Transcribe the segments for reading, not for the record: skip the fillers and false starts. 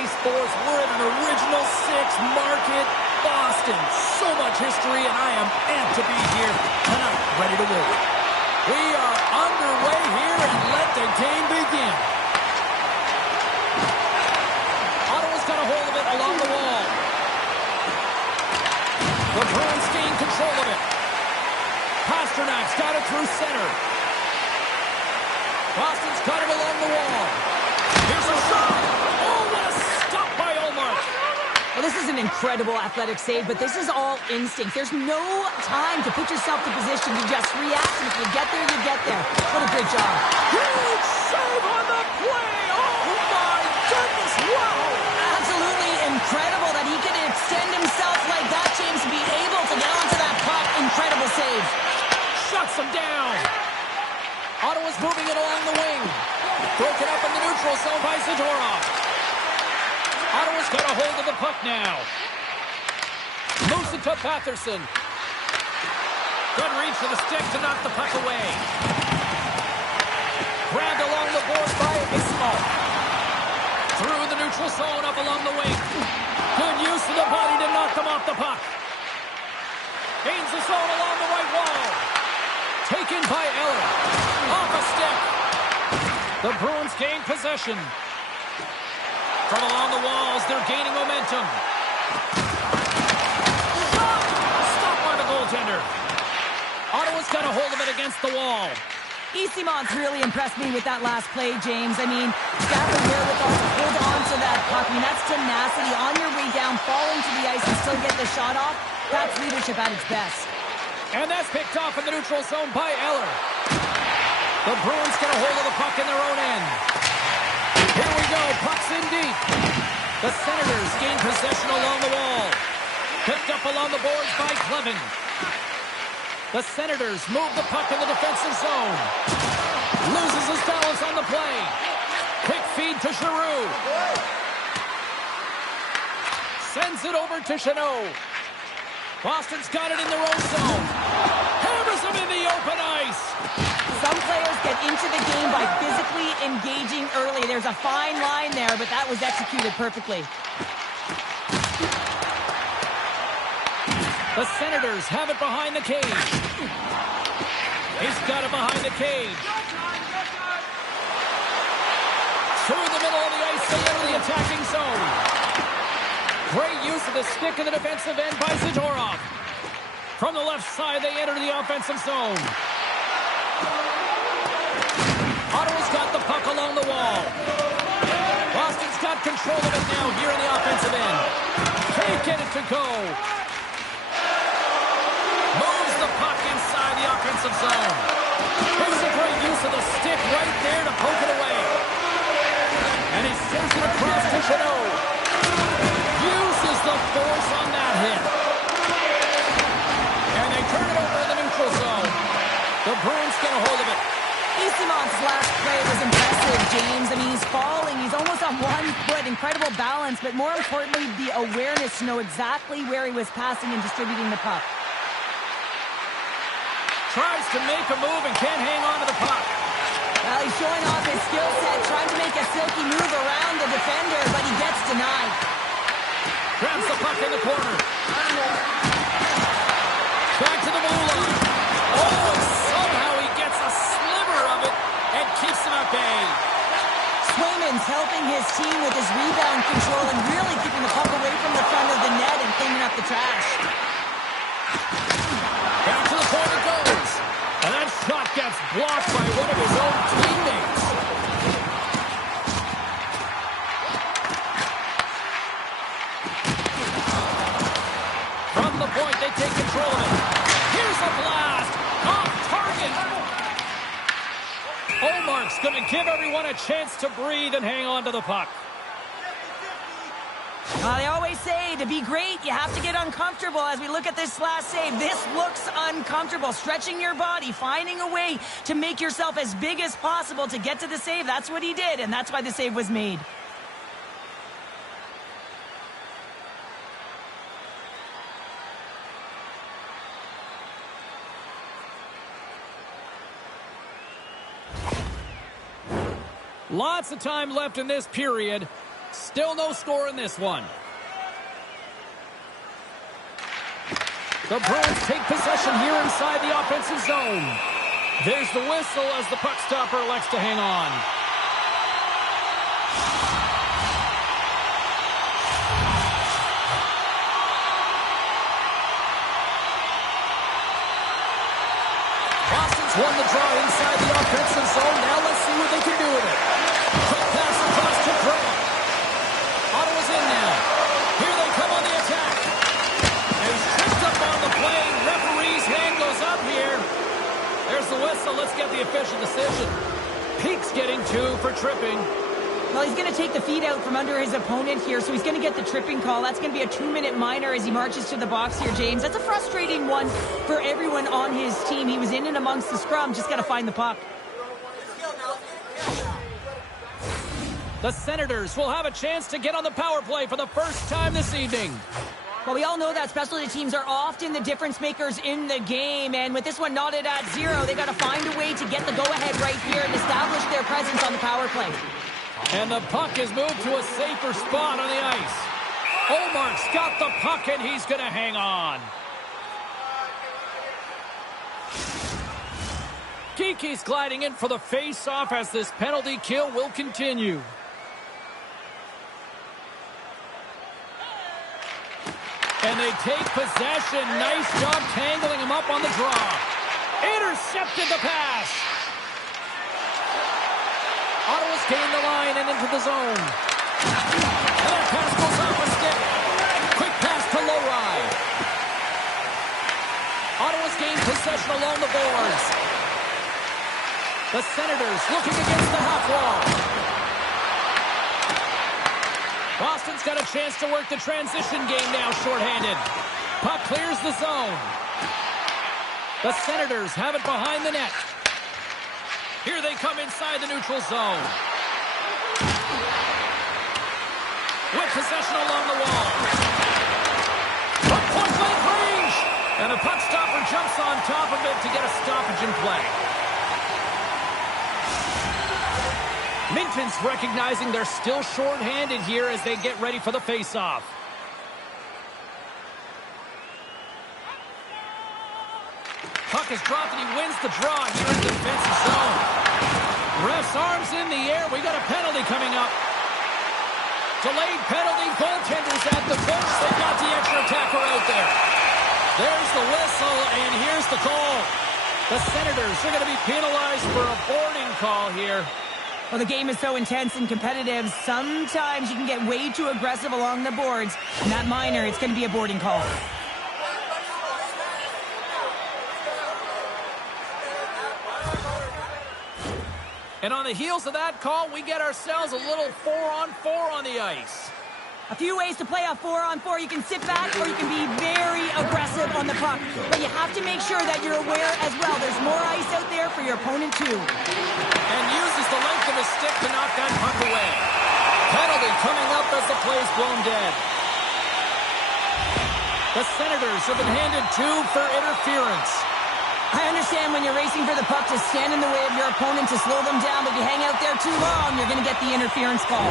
base, boys. We're in an original six market, Boston. So much history, and I am amped to be here tonight, ready to roll. We are underway here, and let the game begin. Ottawa's got a hold of it along the wall. The Bruins gain control of it. Pasternak's got it through center. Boston's got it along the wall. Here's a shot. Oh, what a stop by Omar. Well, this is an incredible athletic save, but this is all instinct. There's no time to put yourself in position to just react, and if you get there, you get there. What a great job. Huge save on the play. Oh, my goodness. Wow. Absolutely incredible that he can extend himself like that, James, to be able to get onto that puck. Incredible save. Shuts him down. Ottawa's moving it along the wing. Broken up in the neutral zone by Zadorov. Ottawa's got a hold of the puck now. Moves it to Patterson. Good reach for the stick to knock the puck away. Grabbed along the boards by Ismo. Through the neutral zone up along the wing. Good use of the body to knock them off the puck. Gains the zone along the right wall. Taken by Eller. Off a stick. The Bruins gain possession. From along the walls, they're gaining momentum. Stopped by the goaltender. Ottawa's got a hold of it against the wall. Easymont's really impressed me with that last play, James. I mean, he's got the wherewithal to hold on to that puck. I mean, that's tenacity on your way down, falling to the ice and still get the shot off. That's leadership at its best. And that's picked off in the neutral zone by Eller. The Bruins get a hold of the puck in their own end. Here we go, puck's in deep. The Senators gain possession along the wall. Picked up along the boards by Clevin. The Senators move the puck in the defensive zone. Loses his balance on the play. Quick feed to Giroux. Sends it over to Chanot. Boston's got it in their own zone. Hammers him in the open ice. Some players get into the game by physically engaging early. There's a fine line there, but that was executed perfectly. The Senators have it behind the cage. He's got it behind the cage. Through the middle of the ice, they enter the attacking zone. Great use of the stick in the defensive end by Zadorov. From the left side, they enter the offensive zone. Ottawa's got the puck along the wall. Boston's got control of it now here in the offensive end. Can't get it to go. Moves the puck inside the offensive zone. Here's a great use of the stick right there to poke it away. And he sends it across to Chanot. Uses the force on that hit. And they turn it over in the neutral zone. The Bruins get a hold of it. Easymont's last play was impressive, James. I mean, he's falling. He's almost on one foot. Incredible balance, but more importantly, the awareness to know exactly where he was passing and distributing the puck. Tries to make a move and can't hang on to the puck. Well, he's showing off his skill set, trying to make a silky move around the defender, but he gets denied. Grabs the puck in the corner. Back to the blue line. Oh, and somehow he gets a sliver of it and keeps him at bay. Swayman's helping his team with his rebound control and really keeping the puck away from the front of the net and cleaning up the trash. Down to the point it goes. And that shot gets blocked by one of his own teammates. From the point, they take control of it. Here's a blast. Off target. Omark's going to give everyone a chance to breathe and hang on to the puck. They always say to be great, you have to get uncomfortable. As we look at this last save, this looks uncomfortable. Stretching your body, finding a way to make yourself as big as possible to get to the save. That's what he did, and that's why the save was made. Lots of time left in this period. Still no score in this one. The Bruins take possession here inside the offensive zone. There's the whistle as the puck stopper elects to hang on. Boston's won the draw inside the offensive zone. Now let's see what they can do with it. Quick pass across to Grant. Ottawa's in now. Here they come on the attack. And he's tripped up on the play. Referee's hand goes up here. There's the whistle. Let's get the official decision. Peake's getting 2 for tripping. Well, he's going to take the feet out from under his opponent here, so he's going to get the tripping call. That's going to be a 2-minute minor as he marches to the box here, James. That's a frustrating one for everyone on his team. He was in and amongst the scrum, just got to find the puck. The Senators will have a chance to get on the power play for the first time this evening. Well, we all know that specialty teams are often the difference makers in the game, and with this one knotted at 0, they got to find a way to get the go-ahead right here and establish their presence on the power play. And the puck is moved to a safer spot on the ice. Omark's got the puck, and he's going to hang on. Kiki's gliding in for the face-off as this penalty kill will continue. And they take possession. Nice job tangling him up on the draw. Intercepted the pass. Ottawa's gained the line and into the zone. And that pass goes off a stick. Quick pass to Lowry. Ottawa's gained possession along the boards. The Senators looking against the half wall. Boston's got a chance to work the transition game now shorthanded. Puck clears the zone. The Senators have it behind the net. Here they come inside the neutral zone. With possession along the wall. From point-blank range. And the puck stopper jumps on top of it to get a stoppage in play. Minton's recognizing they're still short-handed here as they get ready for the face-off. Puck is dropped and he wins the draw here in the defensive zone. Ref's arms in the air. We got a penalty coming up. Delayed penalty. Goaltenders at the bench. They got the extra attacker out there. There's the whistle, and here's the call. The Senators are going to be penalized for a boarding call here. Well, the game is so intense and competitive, sometimes you can get way too aggressive along the boards. And that minor, it's going to be a boarding call. And on the heels of that call, we get ourselves a little 4-on-4 on the ice. A few ways to play a 4-on-4. You can sit back or you can be very aggressive on the puck. But you have to make sure that you're aware as well. There's more ice out there for your opponent too. And uses the length of his stick to knock that puck away. Penalty coming up as the play's blown dead. The Senators have been handed 2 for interference. I understand when you're racing for the puck to stand in the way of your opponent to slow them down, but if you hang out there too long, you're going to get the interference call.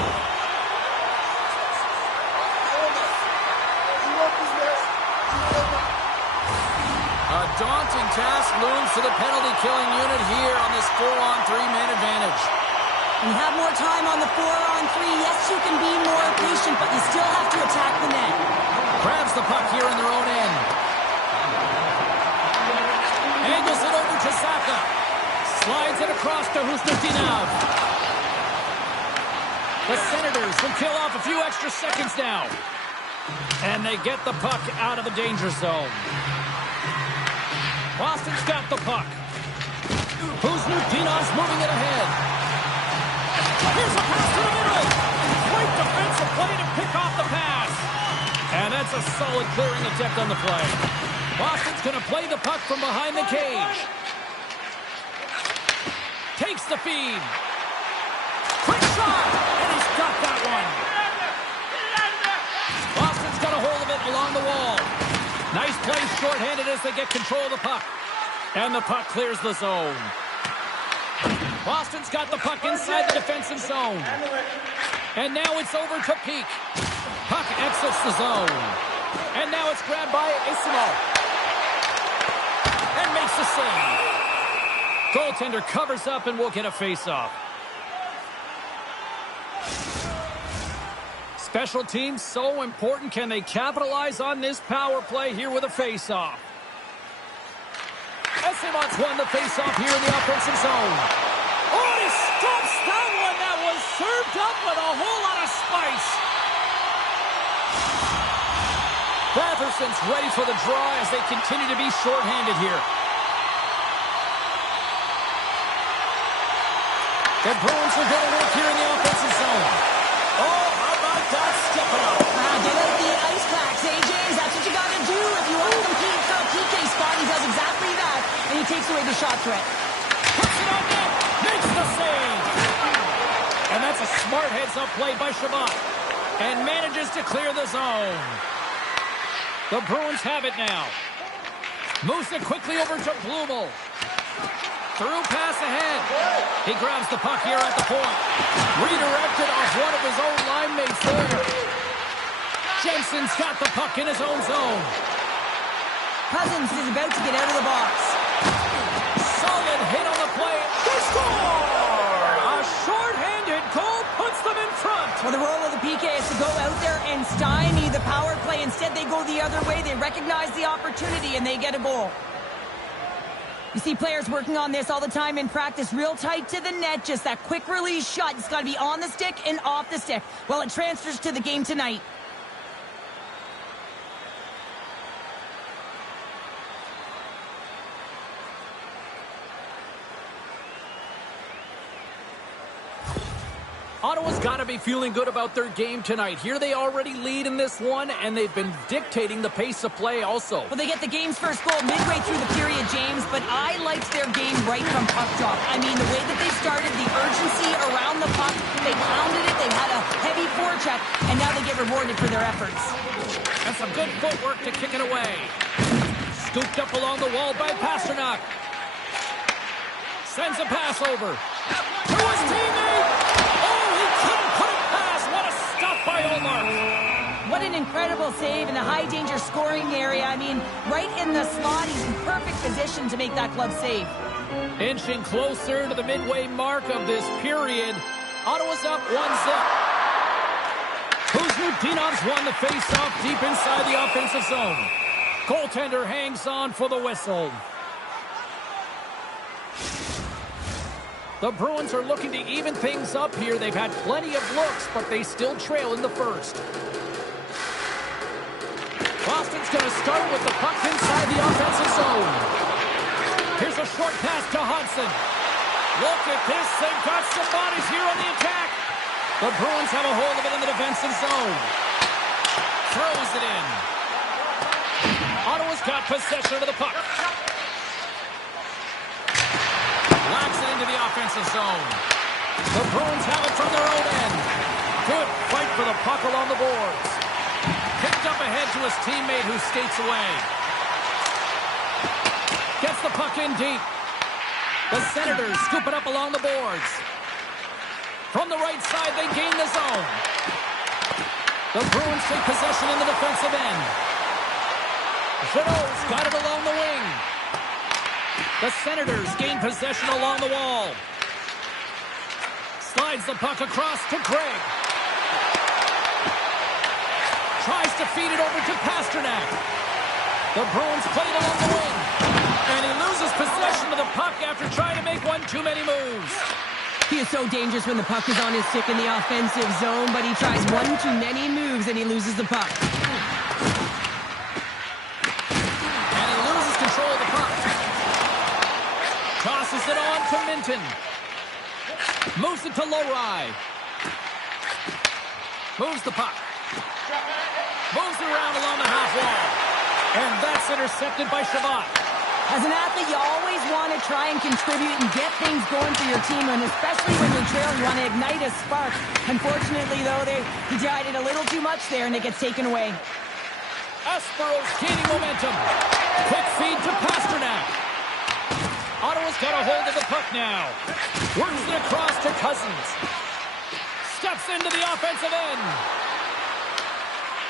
A daunting task looms for the penalty-killing unit here on this 4-on-3 man advantage. You have more time on the 4-on-3. Yes, you can be more patient, but you still have to attack the net. Grabs the puck here in their own end. Angles it over to Saka. Slides it across to Husnutinov. The Senators will kill off a few extra seconds now. And they get the puck out of the danger zone. Boston's got the puck. Husnutinov's moving it ahead. Here's a pass to the middle. Great defensive play to pick off the pass. And that's a solid clearing attempt on the play. Boston's going to play the puck from behind the cage. Takes the feed. Quick shot. And he's got that one. Boston's got a hold of it along the wall. Nice play shorthanded as they get control of the puck. And the puck clears the zone. Boston's got the puck inside the defensive zone. And now it's over to Peak. Puck exits the zone. And now it's grabbed by Isimo. And makes the save. Goaltender covers up and will get a face-off. Special teams so important. Can they capitalize on this power play here with a face-off? Esimon's won the face-off here in the offensive zone. Oh, he stops that one. That was served up with a whole lot of spice. Batherson's ready for the draw as they continue to be shorthanded here. The Bruins will go to work here in the offensive zone. Oh, how about that stepping up? Get out the ice packs, AJs. That's what you got to do if you want to compete for a PK spot. He does exactly that, and he takes away the shot threat. Puts it on net. Makes the save. And that's a smart heads-up play by Shabbat. And manages to clear the zone. The Bruins have it now. Moves it quickly over to Blumel. Through pass ahead. He grabs the puck here at the point. Redirected off one of his own line mates there. Jensen's got the puck in his own zone. Cousins is about to get out of the box. Solid hit on the play. They score! A short-handed goal puts them in front. Well, the role of the PK is to go out there and stymie the power play. Instead, they go the other way. They recognize the opportunity, and they get a goal. You see players working on this all the time in practice, real tight to the net, just that quick release shot. It's got to be on the stick and off the stick. Well, it transfers to the game tonight. Ottawa's got to be feeling good about their game tonight. Here they already lead in this one, and they've been dictating the pace of play also. Well, they get the game's first goal midway through the period, James, but I liked their game right from puck drop. I mean, the way that they started, the urgency around the puck, they pounded it, they had a heavy forecheck, and now they get rewarded for their efforts. And some good footwork to kick it away. Scooped up along the wall by Pasternak. Sends a pass over to his teammate. By Omar. What an incredible save in the high-danger scoring area. I mean, right in the slot, he's in perfect position to make that club save. Inching closer to the midway mark of this period. Ottawa's up 1-0. Kuzmutinov's won the face-off deep inside the offensive zone. Goaltender hangs on for the whistle. The Bruins are looking to even things up here. They've had plenty of looks, but they still trail in the first. Boston's going to start with the puck inside the offensive zone. Here's a short pass to Hudson. Look at this. They've got some bodies here on the attack. The Bruins have a hold of it in the defensive zone. Throws it in. Ottawa's got possession of the puck. Locks it into the offensive zone. The Bruins have it from their own end. Good fight for the puck along the boards. Picked up ahead to his teammate who skates away. Gets the puck in deep. The Senators scoop it up along the boards. From the right side, they gain the zone. The Bruins take possession in the defensive end. Jeannot's got it along the wing. The Senators gain possession along the wall. Slides the puck across to Craig. Tries to feed it over to Pasternak. The Bruins play it along the wing. And he loses possession of the puck after trying to make one too many moves. He is so dangerous when the puck is on his stick in the offensive zone, but he tries one too many moves and he loses the puck. And he loses control of the puck. Tosses it on to Minton. Moves it to Lowry. Moves the puck. Moves it around along the half wall. And that's intercepted by Shabbat. As an athlete, you always want to try and contribute and get things going for your team, and especially when you're trailing, you want to ignite a spark. Unfortunately, though, he tried it a little too much there, and it gets taken away. Esperos gaining momentum. Quick feed to Pasternak. Ottawa's got a hold of the puck now. Works it across to Cousins. steps into the offensive end.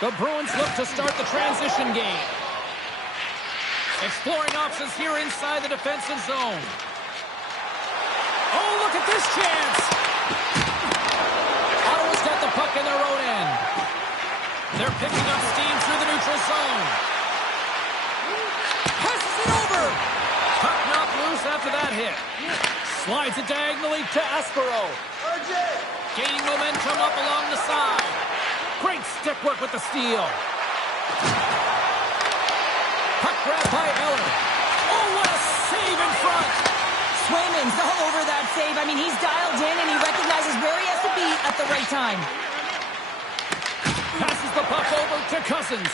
The Bruins look to start the transition game. Exploring options here inside the defensive zone. Oh, look at this chance. Ottawa's got the puck in their own end. They're picking up steam through the neutral zone. Passes it over. Puck knocked loose after that hit. Slides it diagonally to Aspero. Gaining momentum up along the side. Great stick work with the steal. Puck grabbed by Eller. Oh, what a save in front. Swayman's all over that save. I mean, he's dialed in and he recognizes where he has to be at the right time. Passes the puck over to Cousins.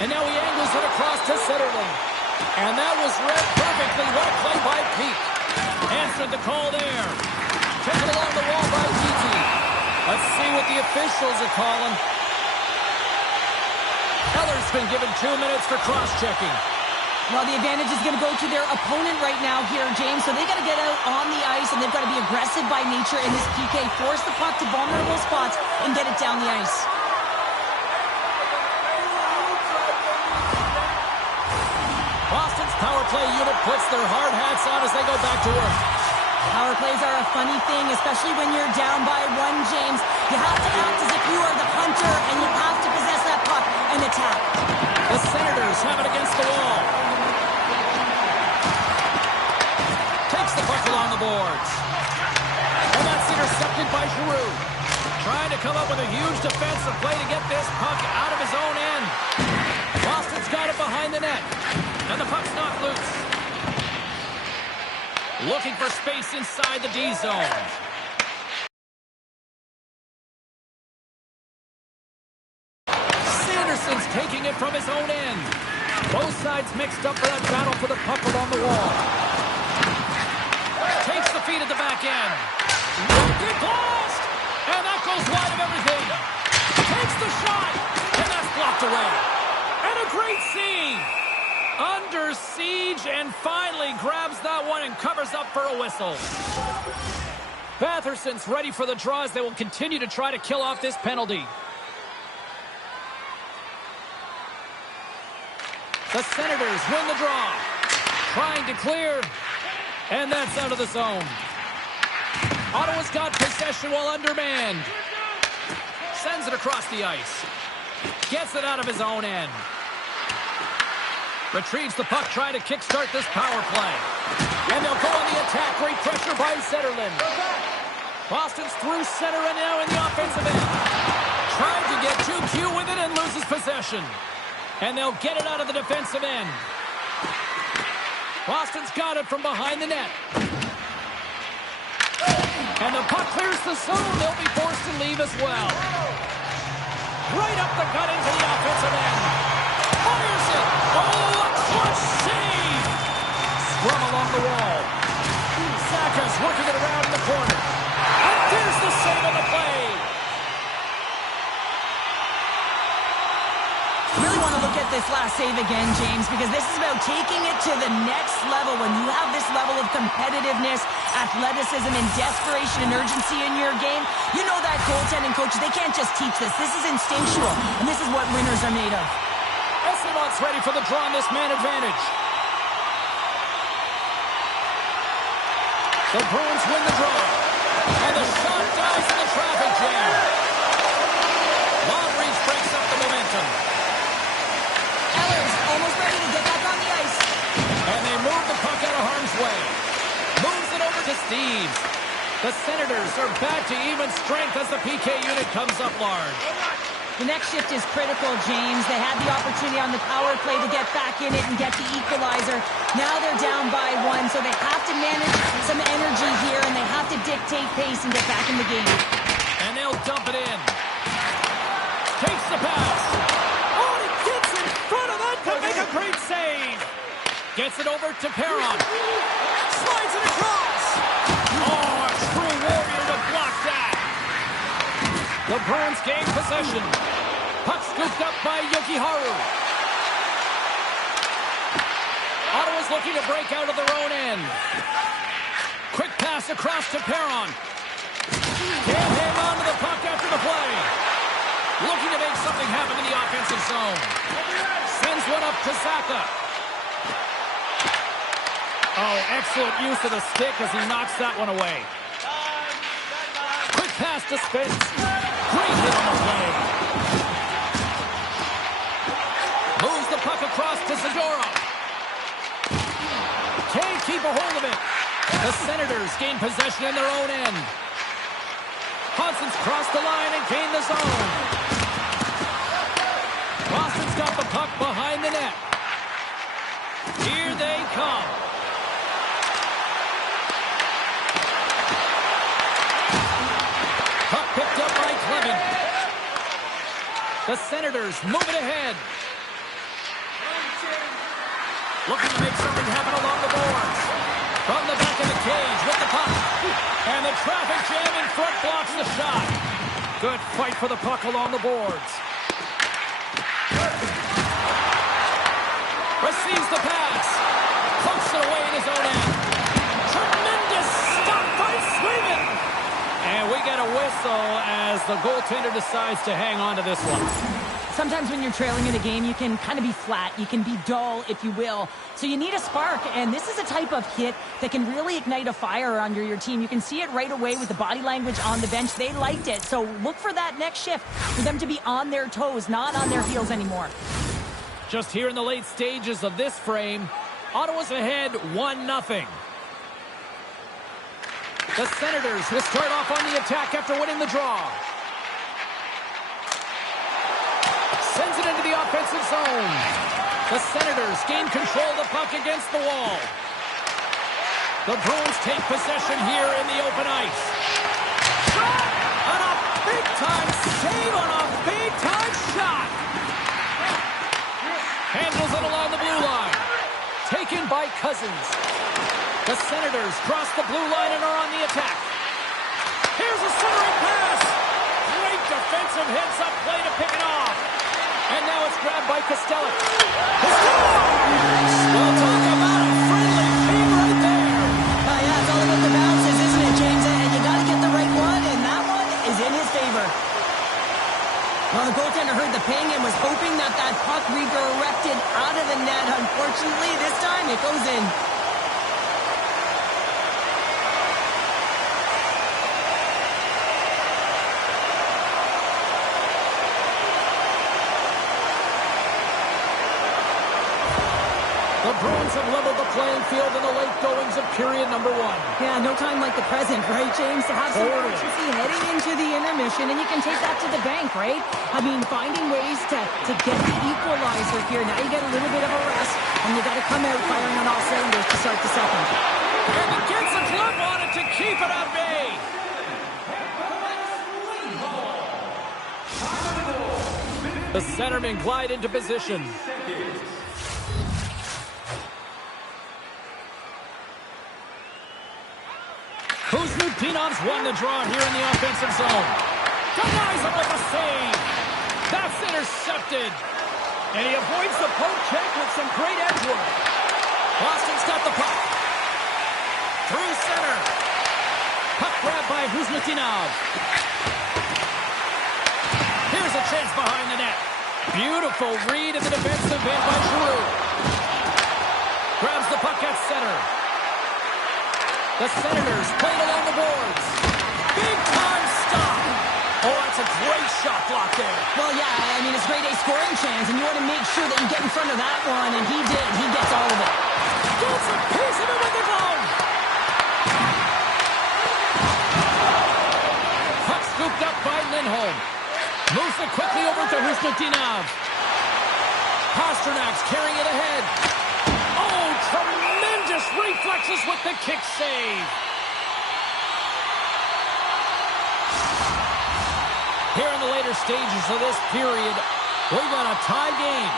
And now he angles it across to Zetterlund. And that was read perfectly. Well played by Pete. Answered the call there. Taken along the wall by TT. Let's see what the officials are calling. Eller's been given 2 minutes for cross-checking. Well, the advantage is going to go to their opponent right now here, James. So they got to get out on the ice, and they've got to be aggressive by nature in this PK. Force the puck to vulnerable spots and get it down the ice. Boston's power play unit puts their hard hats on as they go back to work. Power plays are a funny thing, especially when you're down by one, James. You have to act as if you are the hunter, and you have to possess that puck and attack. The Senators have it against the wall. Takes the puck along the boards. And that's intercepted by Giroux. Trying to come up with a huge defensive play to get this puck out of his own end. Boston's got it behind the net. And the puck's knocked loose. Looking for space inside the D zone. Sanderson's taking it from his own end. Both sides mixed up for that battle for the puck along the wall. Takes the feed at the back end. Good blast! And that goes wide of everything. Takes the shot. And that's blocked away. And a great save. Under siege and finally grabs that one and covers up for a whistle. Batherson's ready for the draw as they will continue to try to kill off this penalty. The Senators win the draw. Trying to clear. And that's out of the zone. Ottawa's got possession while undermanned. Sends it across the ice. Gets it out of his own end. Retrieves the puck, trying to kickstart this power play. And they'll go on the attack. Great pressure by Zetterlund. Boston's through center and now in the offensive end. Trying to get 2Q with it and loses possession. And they'll get it out of the defensive end. Boston's got it from behind the net. And the puck clears the zone. They'll be forced to leave as well. Right up the gut into the offensive end. Fires it. Oh, a clutch save. Scrum along the wall. Saka's working it around in the corner. And there's the save on the play. Really want to look at this last save again, James, because this is about taking it to the next level. When you have this level of competitiveness, athleticism, and desperation and urgency in your game, you know that goaltending coaches, they can't just teach this. This is instinctual, and this is what winners are made of. Essimon's ready for the draw on this man advantage. The Bruins win the draw. And the shot dies in the traffic jam. Long reach breaks up the momentum. Eller's almost ready to get back on the ice. And they move the puck out of harm's way. Moves it over to Steves. The Senators are back to even strength as the PK unit comes up large. The next shift is critical, James. They had the opportunity on the power play to get back in it and get the equalizer. Now they're down by one, so they have to manage some energy here, and they have to dictate pace and get back in the game. And they'll dump it in. Takes the pass. Oh, he gets in front of that to make a great save. Gets it over to Perron. Slides it across. Oh, a true warrior to block that. The Bruins gain possession. Puck scooped up by Yokiharu. Ottawa's looking to break out of their own end. Quick pass across to Perron. Can't hang on to the the puck after the play. Looking to make something happen in the offensive zone. Sends one up to Zaka. Oh, excellent use of the stick as he knocks that one away. Quick pass to Spence. Great hit on the play. Moves the puck across to Zadorov. Can't keep a hold of it. The Senators gain possession in their own end. Hudson's crossed the line and gained the zone. Boston's got the puck behind the net. Here they come. Puck picked up by Clement. The Senators move it ahead. Looking to make something happen along the boards. From the back of the cage with the puck. And the traffic jam in front blocks the shot. Good fight for the puck along the boards. Receives the pass. Pokes it away in his own end. Tremendous stop by Swayman. And we get a whistle as the goaltender decides to hang on to this one. Sometimes when you're trailing in a game, you can kind of be flat. You can be dull, if you will. So you need a spark, and this is a type of hit that can really ignite a fire under your team. You can see it right away with the body language on the bench. They liked it. So look for that next shift, for them to be on their toes, not on their heels anymore. Just here in the late stages of this frame, Ottawa's ahead 1-0. The Senators will start off on the attack after winning the draw. Sends it into the offensive zone. The Senators gain control of the puck against the wall. The Bruins take possession here in the open ice. Shot! On a big-time save on a big-time shot! Handles it along the blue line. Taken by Cousins. The Senators cross the blue line and are on the attack. Here's a centering pass. Great defensive heads-up play to pick it off. And now it's grabbed by Costello. We'll talk about a friendly game right there. Yeah, it's all about the bounces, isn't it, James? And you got to get the right one, and that one is in his favor. Well, the goaltender heard the ping and was hoping that that puck redirected out of the net. Unfortunately, this time it goes in. The Bruins have leveled the playing field in the late goings of period number 1. Yeah, no time like the present, right, James? To have some urgency heading into the intermission, and you can take that to the bank, right? I mean, finding ways to get the equalizer here. Now you get a little bit of a rest, and you got to come out firing on all cylinders to start the second. And he gets a glove on it to keep it at bay. The centermen glide into position. Kuzmatinov's won the draw here in the offensive zone. Denies him with a save. That's intercepted. And he avoids the poke check with some great edge work. Boston's got the puck. Through center. Puck grabbed by Kuzmatinov. Here's a chance behind the net. Beautiful read in the defensive end by Giroux. Grabs the puck at center. The Senators played along the boards. Big time stop. Oh, that's a great shot block there. Well, yeah, I mean, it's a grade A scoring chance, and you want to make sure that you get in front of that one, and he did. He gets all of it. Gets a piece of it with the glove. Puck scooped up by Lindholm. Moves it quickly over to Kuzmatinov. Pasternak's carrying it ahead. Oh, tremendous reflexes with the kick save. Here in the later stages of this period, we've got a tie game.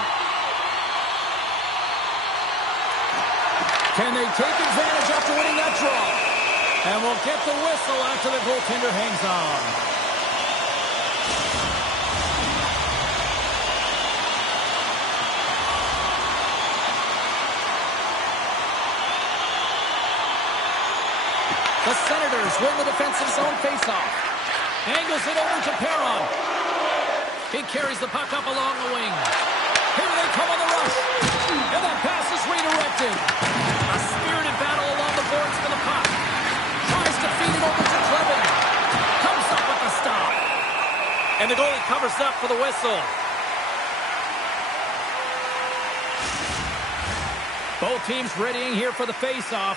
Can they take advantage after winning that draw? And we'll get the whistle after the goaltender hangs on. The Senators win the defensive zone faceoff. Angles it over to Perron. He carries the puck up along the wing. Here they come on the rush. And that pass is redirected. A spirited battle along the boards for the puck. Tries to feed it over to Clevin. Comes up with the stop. And the goalie covers up for the whistle. Both teams readying here for the face-off.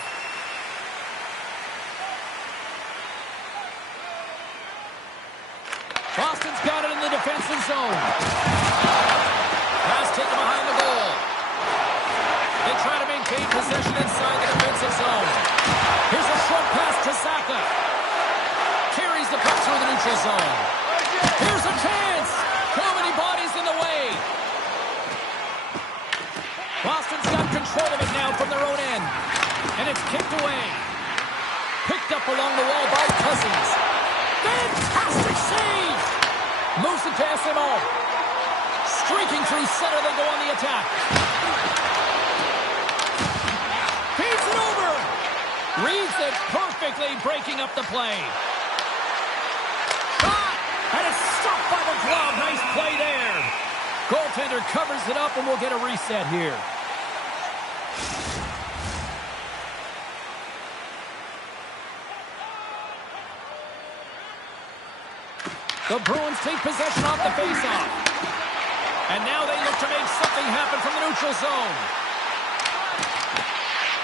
Boston's got it in the defensive zone. Pass taken behind the goal. They try to maintain possession inside the defensive zone. Here's a short pass to Saka. Carries the puck through the neutral zone. Here's a chance. Too many bodies in the way. Boston's got control of it now from their own end. And it's kicked away. Picked up along the wall by Cousins. Fantastic save! Moves it to SMO. Streaking through center, they go on the attack. Feeds it over. Reads it perfectly, breaking up the play. Shot! And it's stopped by the glove. Nice play there. Goaltender covers it up, and we'll get a reset here. The Bruins take possession off the faceoff. And now they look to make something happen from the neutral zone.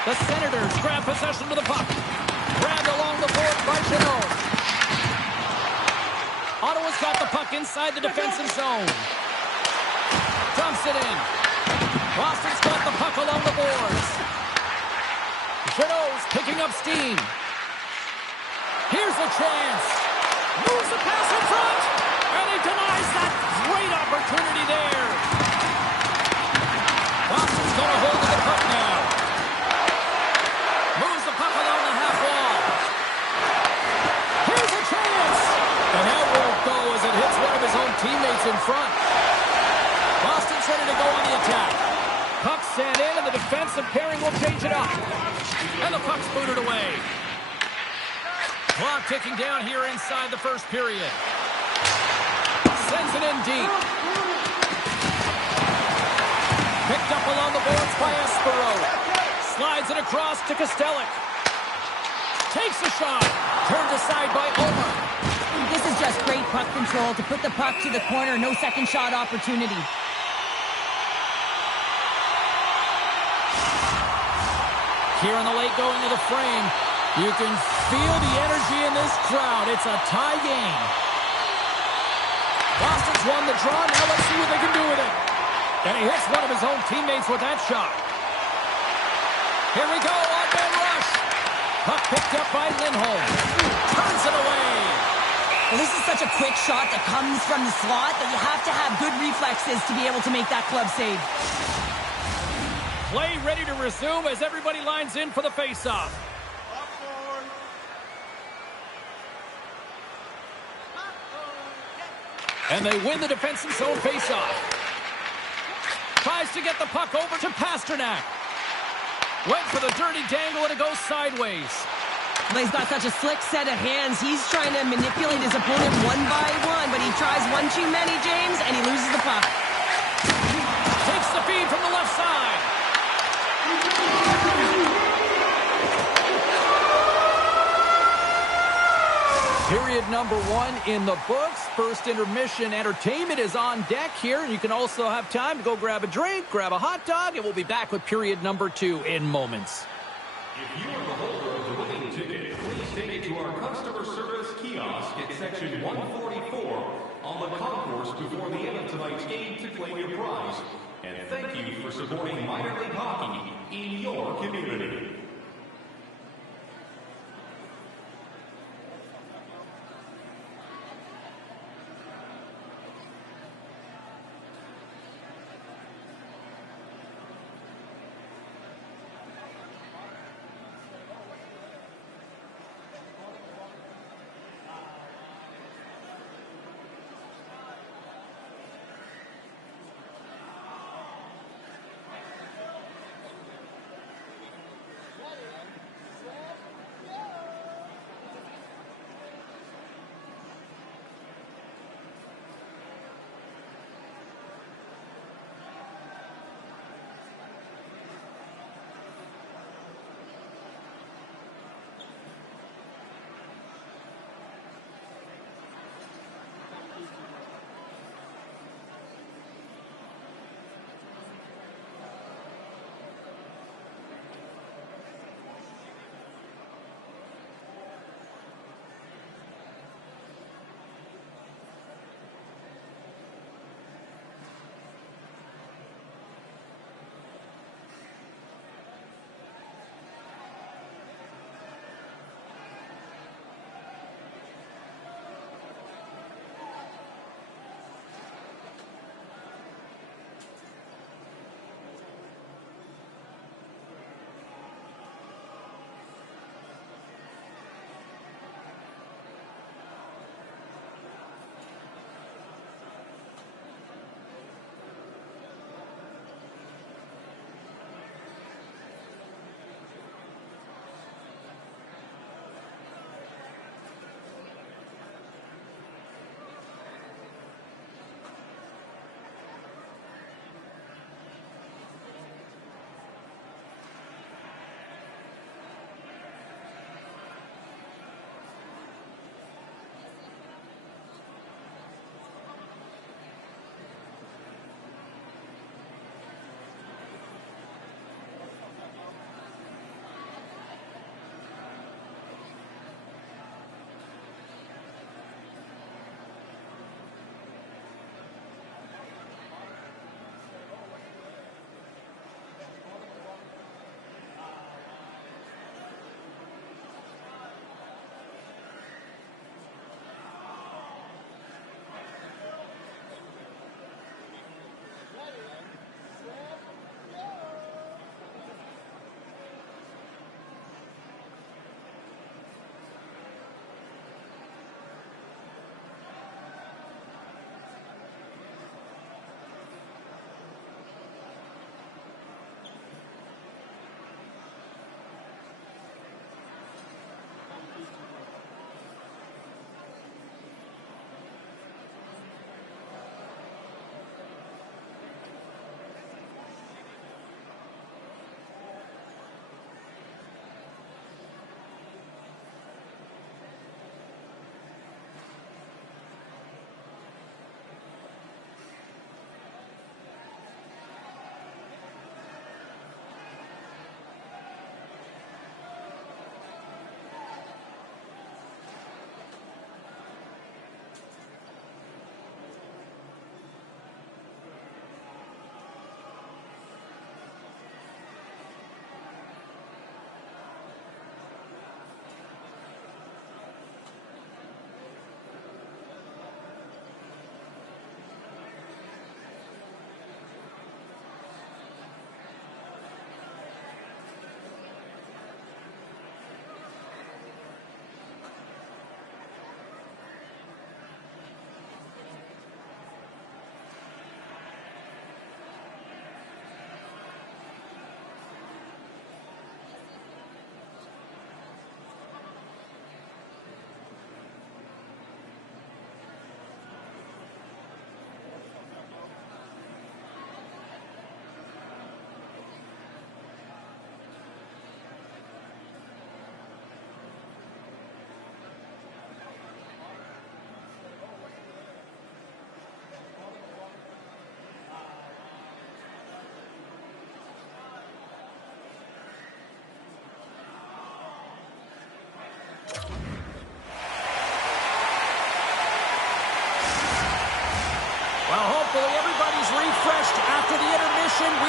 The Senators grab possession to the puck. Grabbed along the board by Janot. Ottawa's got the puck inside the defensive zone. Dumps it in. Boston's got the puck along the boards. Janot's picking up steam. Here's a chance. Moves the pass in front, and he denies that great opportunity there. Boston's got a hold of the puck now. Moves the puck along the half wall. Here's a chance. And that won't go as it hits one of his own teammates in front. Boston's ready to go on the attack. Puck sent in, and the defensive pairing will change it up. And the puck's booted away. Clock ticking down here inside the first period. Sends it in deep. Picked up along the boards by Espero. Slides it across to Kostelic. Takes a shot. Turned aside by Omar. This is just great puck control to put the puck to the corner. No second shot opportunity. Here in the late going to the frame. You can feel the energy in this crowd. It's a tie game. Boston's won the draw. Now let's see what they can do with it. And he hits one of his own teammates with that shot. Here we go, on-man rush. Puck picked up by Lindholm. Turns it away. Well, this is such a quick shot that comes from the slot that you have to have good reflexes to be able to make that club save. Play ready to resume as everybody lines in for the face-off. And they win the defensive zone faceoff. Tries to get the puck over to Pasternak. Went for the dirty dangle and it goes sideways. Well, he's got such a slick set of hands. He's trying to manipulate his opponent one by one, but he tries one too many, James, and he loses the puck. Takes the feed from the left side. Period number 1 in the books. First intermission entertainment is on deck here. And you can also have time to go grab a drink, grab a hot dog, and we'll be back with period number 2 in moments. If you are the holder of the winning ticket, please take it to our customer service kiosk at section 144 on the concourse before the end of tonight's game to claim your prize. And thank you for supporting minor league hockey in your community.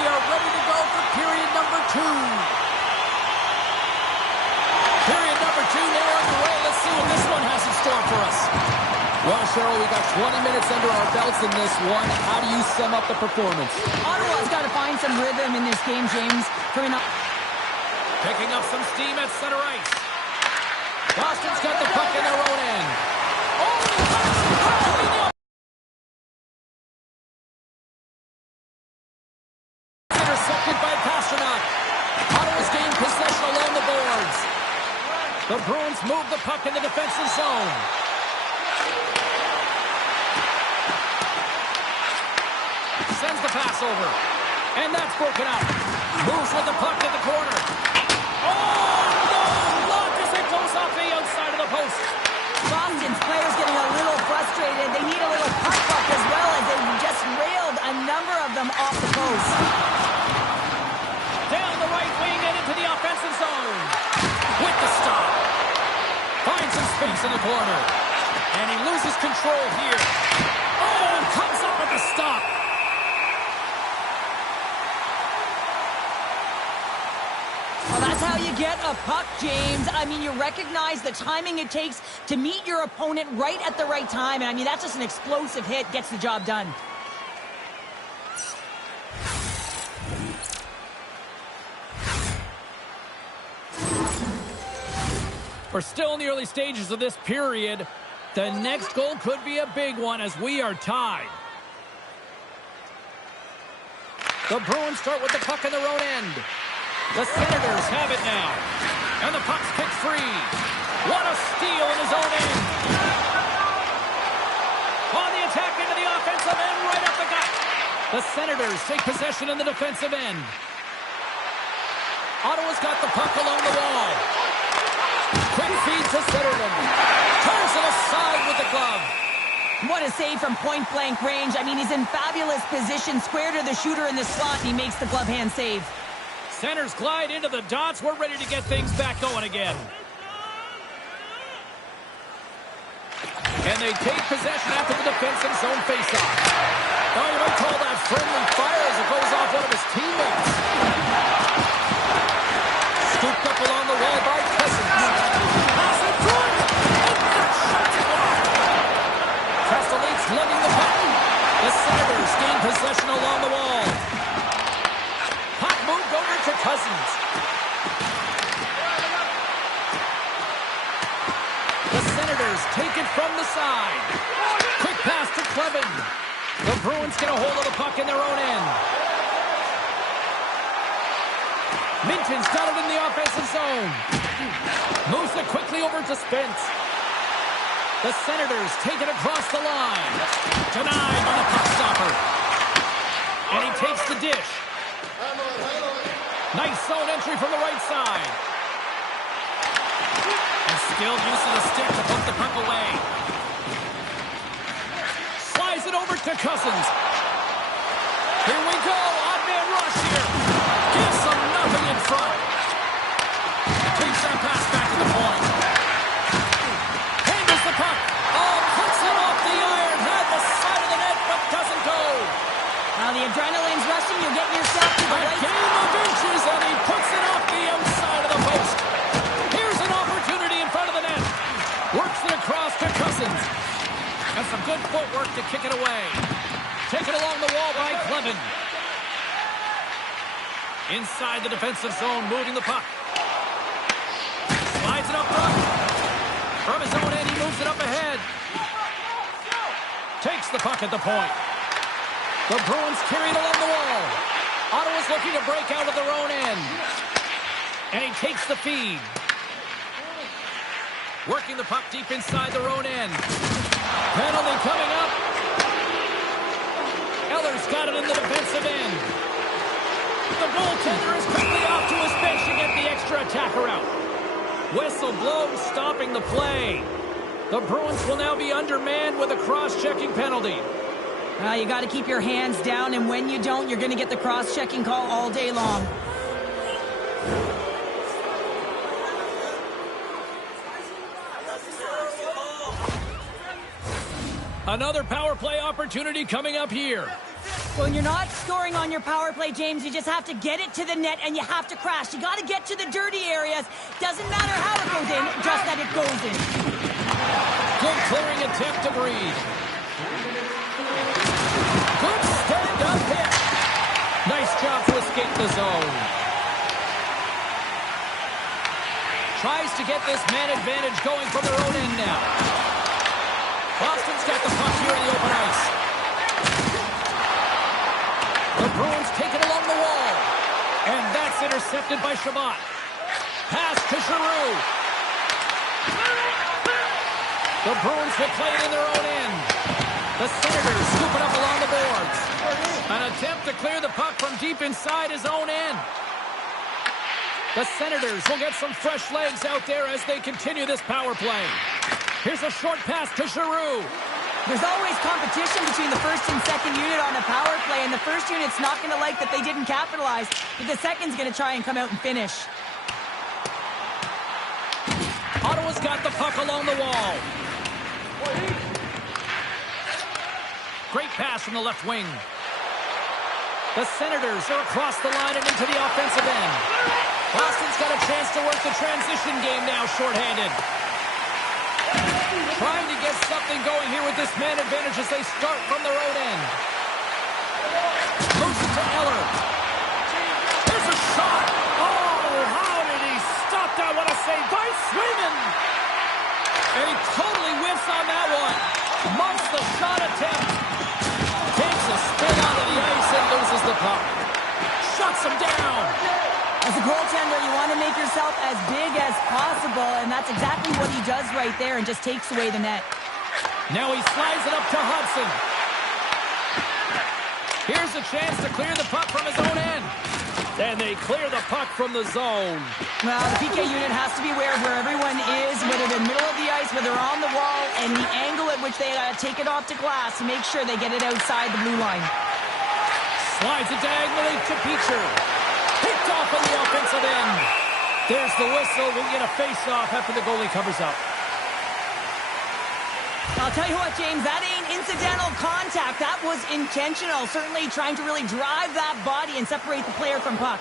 are ready to go for period number 2. Period number 2 now underway. Let's see what this one has in store for us. Well, Cheryl, we got 20 minutes under our belts in this one. How do you sum up the performance? Ottawa's got to find some rhythm in this game, James. Picking up some steam at center ice. Boston's got the puck in their own end. Intercepted by Pastrnak. Ottawa's gained possession along the boards. The Bruins move the puck in the defensive zone. Sends the pass over. And that's broken out. Moves with the puck in the corner. Oh, no! Blocked as it goes off the outside of the post. Boston's players getting a little frustrated. They need a little puck luck as well as they just railed a number of them off the post. Down the right wing and into the offensive zone. With the stop. Finds some space in the corner. And he loses control here. Oh, comes up with the stop. Well, that's how you get a puck, James. I mean, you recognize the timing it takes to meet your opponent right at the right time. And I mean, that's just an explosive hit, gets the job done. We're still in the early stages of this period. The next goal could be a big one as we are tied. The Bruins start with the puck in their own end. The Senators have it now. And the puck's kicked free. What a steal in his own end. On the attack into the offensive end, right up the gut. The Senators take possession in the defensive end. Ottawa's got the puck along the wall. Quick feed to Centerland. Turns it aside with the glove. What a save from point-blank range. I mean, he's in fabulous position, square to the shooter in the slot, and he makes the glove hand save. Centers glide into the dots. We're ready to get things back going again. And they take possession after the defensive zone faceoff. Oh, you might call that friendly fire as it goes off one of his teammates. Scooped up along the wall by Cousins. Pass it through. And that shot's blocked. Castelline's lugging the puck. The Senators gain possession along the wall. Puck moved over to Cousins. The Senators take it from the side. Quick pass to Clevin. The Bruins get a hold of the puck in their own end. Minton's got it in the offensive zone. Moves it quickly over to Spence. The Senators take it across the line. Denied by the puck stopper. And he takes the dish. Nice zone entry from the right side. And skilled use of the stick to poke the puck away. Slides it over to Cousins. Here we go. Odd man rush here. Gives them nothing in front. Takes that pass back to the point. Handles the puck. Oh, puts it off the iron. Had the side of the net, but doesn't go. Now the adrenaline's rushing. You're getting yourself to the A right. game of inches, and he puts it off the outside of the post. Here's an opportunity in front of the net. Works it across to Cousins. And some good footwork to kick it away. Taken along the wall by Clevin. Inside the defensive zone, moving the puck. Slides it up front. From his own end, he moves it up ahead. Takes the puck at the point. The Bruins carry it along the wall. Ottawa's looking to break out of their own end. And he takes the feed. Working the puck deep inside their own end. Penalty coming up. Eller's got it in the defensive end. The goaltender is quickly off to his bench to get the extra attacker out. Whistle blows, stopping the play. The Bruins will now be undermanned with a cross-checking penalty. You got to keep your hands down, and when you don't, you're going to get the cross-checking call all day long. Another power play opportunity coming up here. When you're not scoring on your power play, James, you just have to get it to the net and you have to crash. You got to get to the dirty areas. Doesn't matter how it goes in, just that it goes in. Good clearing attempt to breathe. Good stand-up hit. Nice job to escape the zone. Tries to get this man advantage going from their own end now. Boston's got the puck here in the open ice. The Bruins take it along the wall. And that's intercepted by Shabbat. Pass to Giroux. The Bruins will play it in their own end. The Senators scoop it up along the boards. An attempt to clear the puck from deep inside his own end. The Senators will get some fresh legs out there as they continue this power play. Here's a short pass to Giroux. There's always competition between the first and second unit on a power play, and the first unit's not going to like that they didn't capitalize, but the second's going to try and come out and finish. Ottawa's got the puck along the wall. Great pass from the left wing. The Senators are across the line and into the offensive end. Boston's got a chance to work the transition game now, shorthanded. Trying to get something going here with this man advantage as they start from their own end. Moves it to Eller. Here's a shot. Oh, how did he stop that? What a save by Swayman. And he totally whiffs on that one. Muffs the shot attempt. Takes a spin out of the ice and loses the puck. Shuts him down. As a goaltender, you want to make yourself as big as possible, and that's exactly what he does right there and just takes away the net. Now he slides it up to Hudson. Here's a chance to clear the puck from his own end. And they clear the puck from the zone. Well, the PK unit has to be aware of where everyone is, whether they're in the middle of the ice, whether they're on the wall, and the angle at which they take it off to glass to make sure they get it outside the blue line. Slides it diagonally to Beecher. Picked off on the offensive end. There's the whistle. We'll get a face-off after the goalie covers up. I'll tell you what, James, that ain't incidental contact. That was intentional. Certainly trying to really drive that body and separate the player from puck.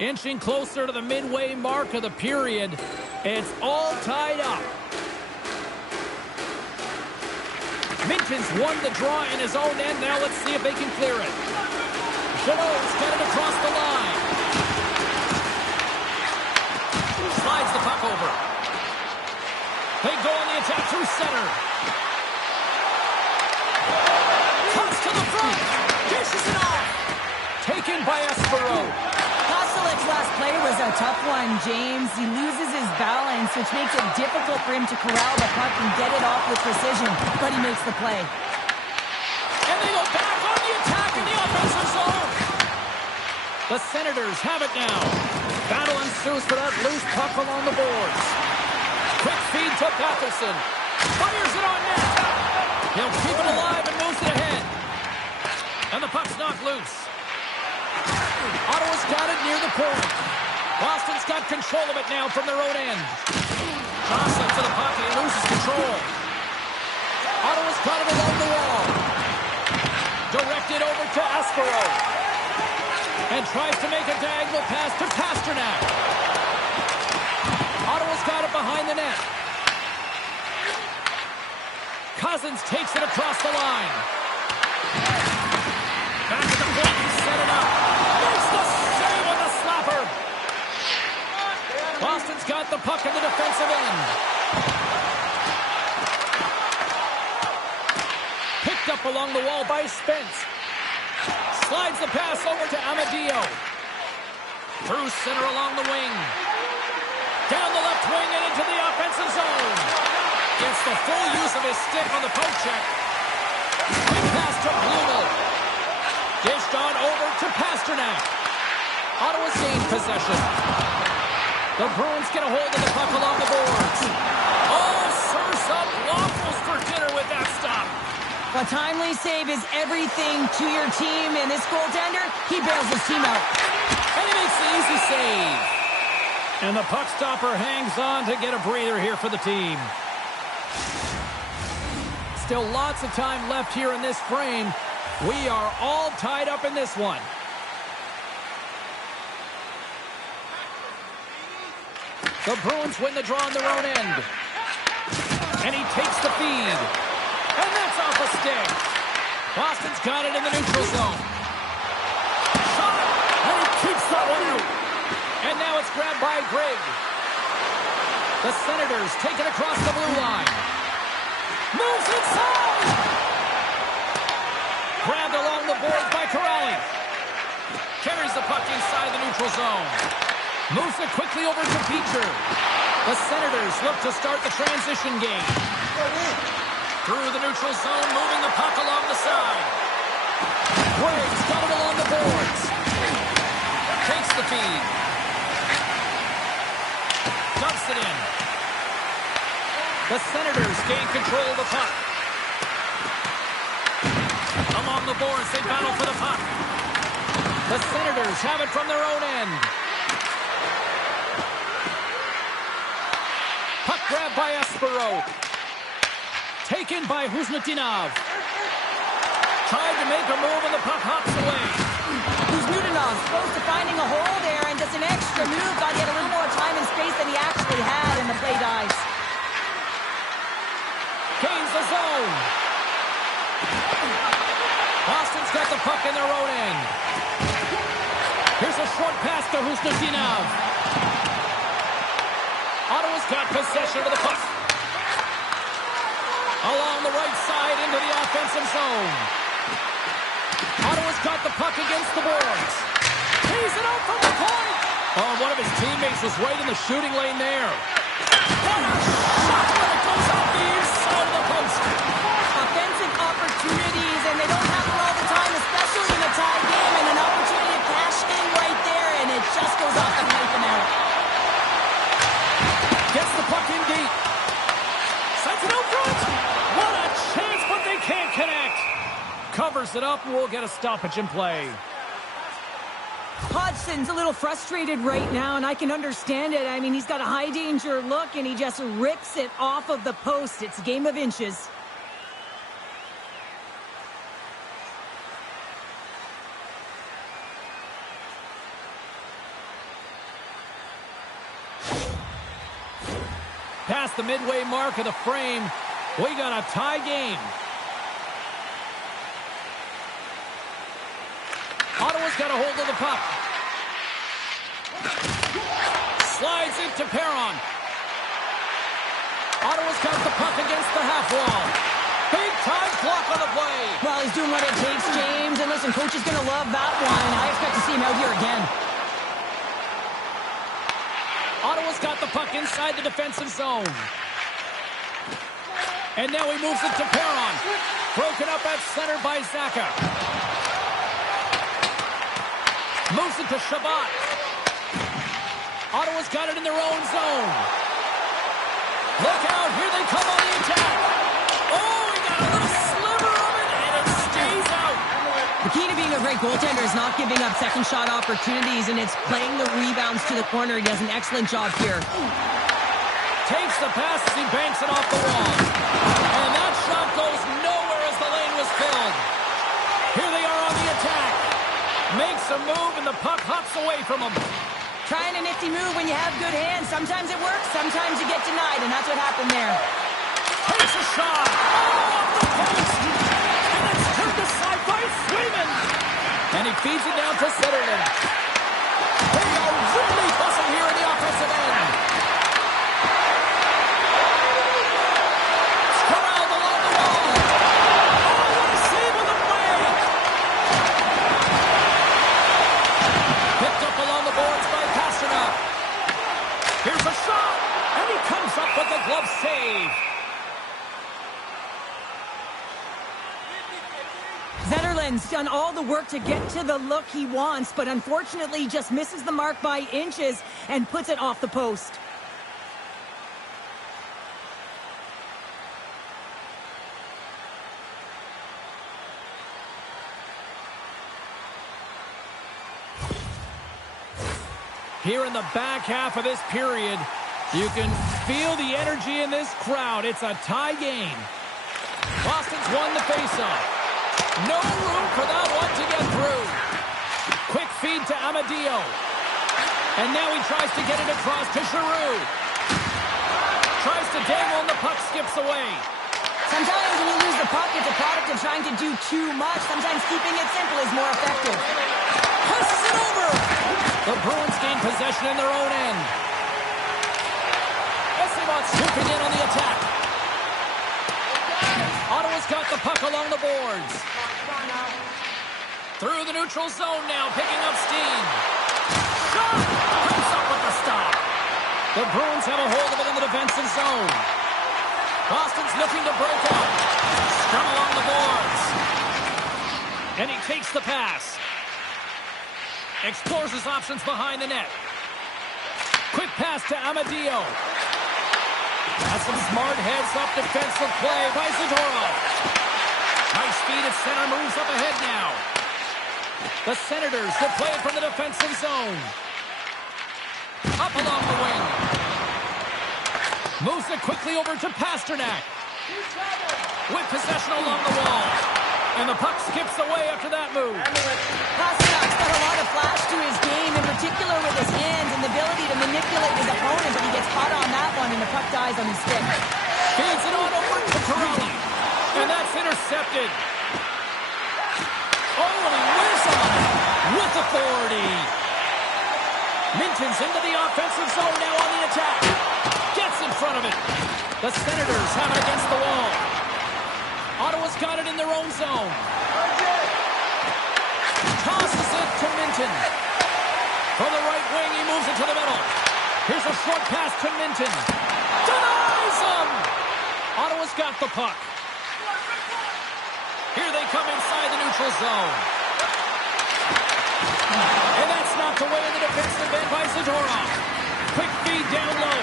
Inching closer to the midway mark of the period. It's all tied up. Minton's won the draw in his own end. Now let's see if they can clear it. Giroux's got it across the line. Slides the puck over. They go on the attack through center. Toss to the front. Dishes it off. Taken by Espero. Kostelik's last play was a tough one, James. He loses his balance, which makes it difficult for him to corral the puck and get it off with precision, but he makes the play. And they go back on the attack in the offensive zone. The Senators have it now. Battle ensues for that loose puck along the boards. Quick feed to Patterson. Fires it on net. He'll keep it alive and moves it ahead. And the puck's knocked loose. Ottawa's got it near the point. Boston's got control of it now from their own end. Johnson to the puck and he loses control. Ottawa's got it along the wall. Directed over to Espero. And tries to make a diagonal pass to Pasternak. Ottawa's got it behind the net. Cousins takes it across the line. Back at the point, he's set it up. Makes the save on the slapper. Boston's got the puck in the defensive end. Picked up along the wall by Spence. Slides the pass over to Amadio. Through center along the wing. Down the left wing and into the offensive zone. Gets the full use of his stick on the poke check. Quick pass to Blumel. Dished on over to Pasternak. Ottawa's gained possession. The Bruins get a hold of the puck along the boards. Oh, serves up waffles for dinner with that stop. A timely save is everything to your team, and this goaltender, he bails his team out. And he makes the easy save. And the puck stopper hangs on to get a breather here for the team. Still lots of time left here in this frame. We are all tied up in this one. The Bruins win the draw on their own end. And he takes the feed. And that's off a stick. Boston's got it in the neutral zone. Shot! And he keeps that one out. And now it's grabbed by Grigg. The Senators take it across the blue line. Moves inside! Grabbed along the boards by Corrali. Carries the puck inside the neutral zone. Moves it quickly over to Beecher. The Senators look to start the transition game. Through the neutral zone, moving the puck along the side. Graves got it along the boards. Takes the feed. Dumps it in. The Senators gain control of the puck. Along the boards, they battle for the puck. The Senators have it from their own end. Puck grabbed by Espero. Taken by Huznutinov. Tried to make a move and the puck hops away. Huznutinov close to finding a hole there and just an extra move. Got to get a little more time and space than he actually had, and the play dies. Gains the zone. Boston's got the puck in their own end. Here's a short pass to Huznutinov. Ottawa's got possession of the puck. Along the right side into the offensive zone. Ottawa's got the puck against the boards. Tees it out from the point. Oh, one of his teammates was right in the shooting lane there. What a shot when it goes off the inside of the post. Offensive opportunities, and they don't happen all the time, especially in a tie game, and an opportunity to cash in right there, and it just goes off the pipe and out. Gets the puck in deep. Sends it out front. What a chance, but they can't connect. Covers it up, and we'll get a stoppage in play. Hodgson's a little frustrated right now, and I can understand it. I mean, he's got a high-danger look, and he just rips it off of the post. It's a game of inches. Past the midway mark of the frame, we got a tie game. Ottawa's got a hold of the puck. Slides it to Perron. Ottawa's got the puck against the half wall. Big time block on the play. Well, he's doing what it takes, James. And listen, coach is going to love that one. I expect to see him out here again. Ottawa's got the puck inside the defensive zone. And now he moves it to Perron. Broken up at center by Zaka. Moves it to Shabbat. Ottawa's got it in their own zone. Look out, here they come on the attack. Oh, he got a little sliver of it, and it stays out. The key to being a great goaltender is not giving up second shot opportunities, and it's playing the rebounds to the corner. He does an excellent job here. Takes the pass as he banks it off the wall. And that shot goes nowhere as the lane was filled. Here they are on the attack. Makes a move, and the puck hops away from him. Trying a nifty move when you have good hands. Sometimes it works, sometimes you get denied, and that's what happened there. Takes a shot. Oh, off the post. And it's turned aside by Swayman. And he feeds it down to Sutherland. They are really buzzing here in the offensive end. Corralled along the wall. Oh, what a save on the play. Picked up along the boards by Pasternak. Here's a shot. And he comes up with the glove save. Zetterlund's done all the work to get to the look he wants, but unfortunately just misses the mark by inches and puts it off the post. Here in the back half of this period, you can feel the energy in this crowd. It's a tie game. Boston's won the faceoff. No room for that one to get through. Quick feed to Amadio. And now he tries to get it across to Giroux. Tries to dangle and the puck skips away. Sometimes when you lose the puck, it's a product of trying to do too much. Sometimes keeping it simple is more effective. Passes it over. The Bruins gain possession in their own end. Estimont swooping in on the attack. Ottawa's got the puck along the boards. Through the neutral zone now, picking up steam. Shot! Comes up with the stop. The Bruins have a hold of it in the defensive zone. Boston's looking to break up. Scrum along the boards. And he takes the pass. Explores his options behind the net. Quick pass to Amadio. Has some smart heads-up defensive play by Zadorov. Nice speed at center, moves up ahead now. The Senators will play it from the defensive zone. Up along the wing. Moves it quickly over to Pasternak. With possession along the wall. And the puck skips away after that move. Pasternak's got a lot of flash to his game, in particular with his hands and the ability to manipulate his opponent, but he gets caught on that one and the puck dies on his stick. Feeds it on over to Torelli. And that's intercepted. Oh, and he whizzes on it with authority. Minton's into the offensive zone now on the attack. Gets in front of it. The Senators have it against the wall. Ottawa's got it in their own zone. Tosses it to Minton. From the right wing, he moves it to the middle. Here's a short pass to Minton. Denies him! Ottawa's got the puck. Here they come inside the neutral zone. And that's knocked away in the defensive end by Zadorov. Quick feed down low.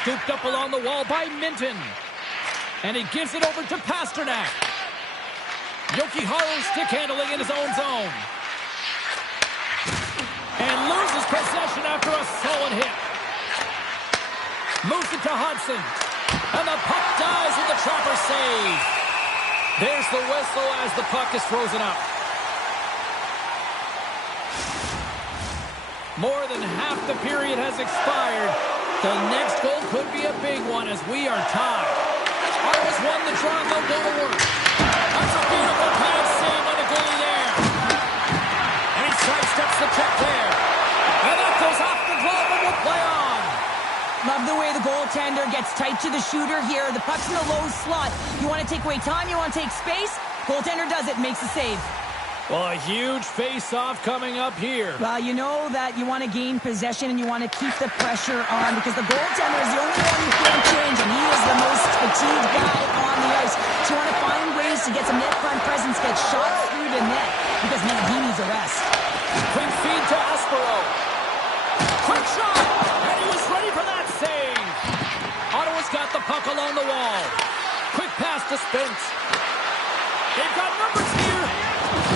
Scooped up along the wall by Minton. And he gives it over to Pasternak. Jokiharju stick handling in his own zone. And loses possession after a solid hit. Moves it to Hudson. And the puck dies with the trapper save. There's the whistle as the puck is frozen up. More than half the period has expired. The next goal could be a big one as we are tied. Ottawa's won the draw and they'll go to work. That's a beautiful pad save by the goalie there. And he sidesteps the check there. And that goes off the glove and will play on. Love the way the goaltender gets tight to the shooter here. The puck's in the low slot. You want to take away time, you want to take space. Goaltender does it, makes a save. Well, a huge face-off coming up here. Well, you know that you want to gain possession and you want to keep the pressure on because the goaltender is the only one who can change, and he is the most fatigued guy on the ice. So you want to find ways to get some net front presence, get shots through the net because, man, he needs a rest. Quick feed to Aspero. Quick shot! And he was ready for that save. Ottawa's got the puck along the wall. Quick pass to Spence. They've got numbers here.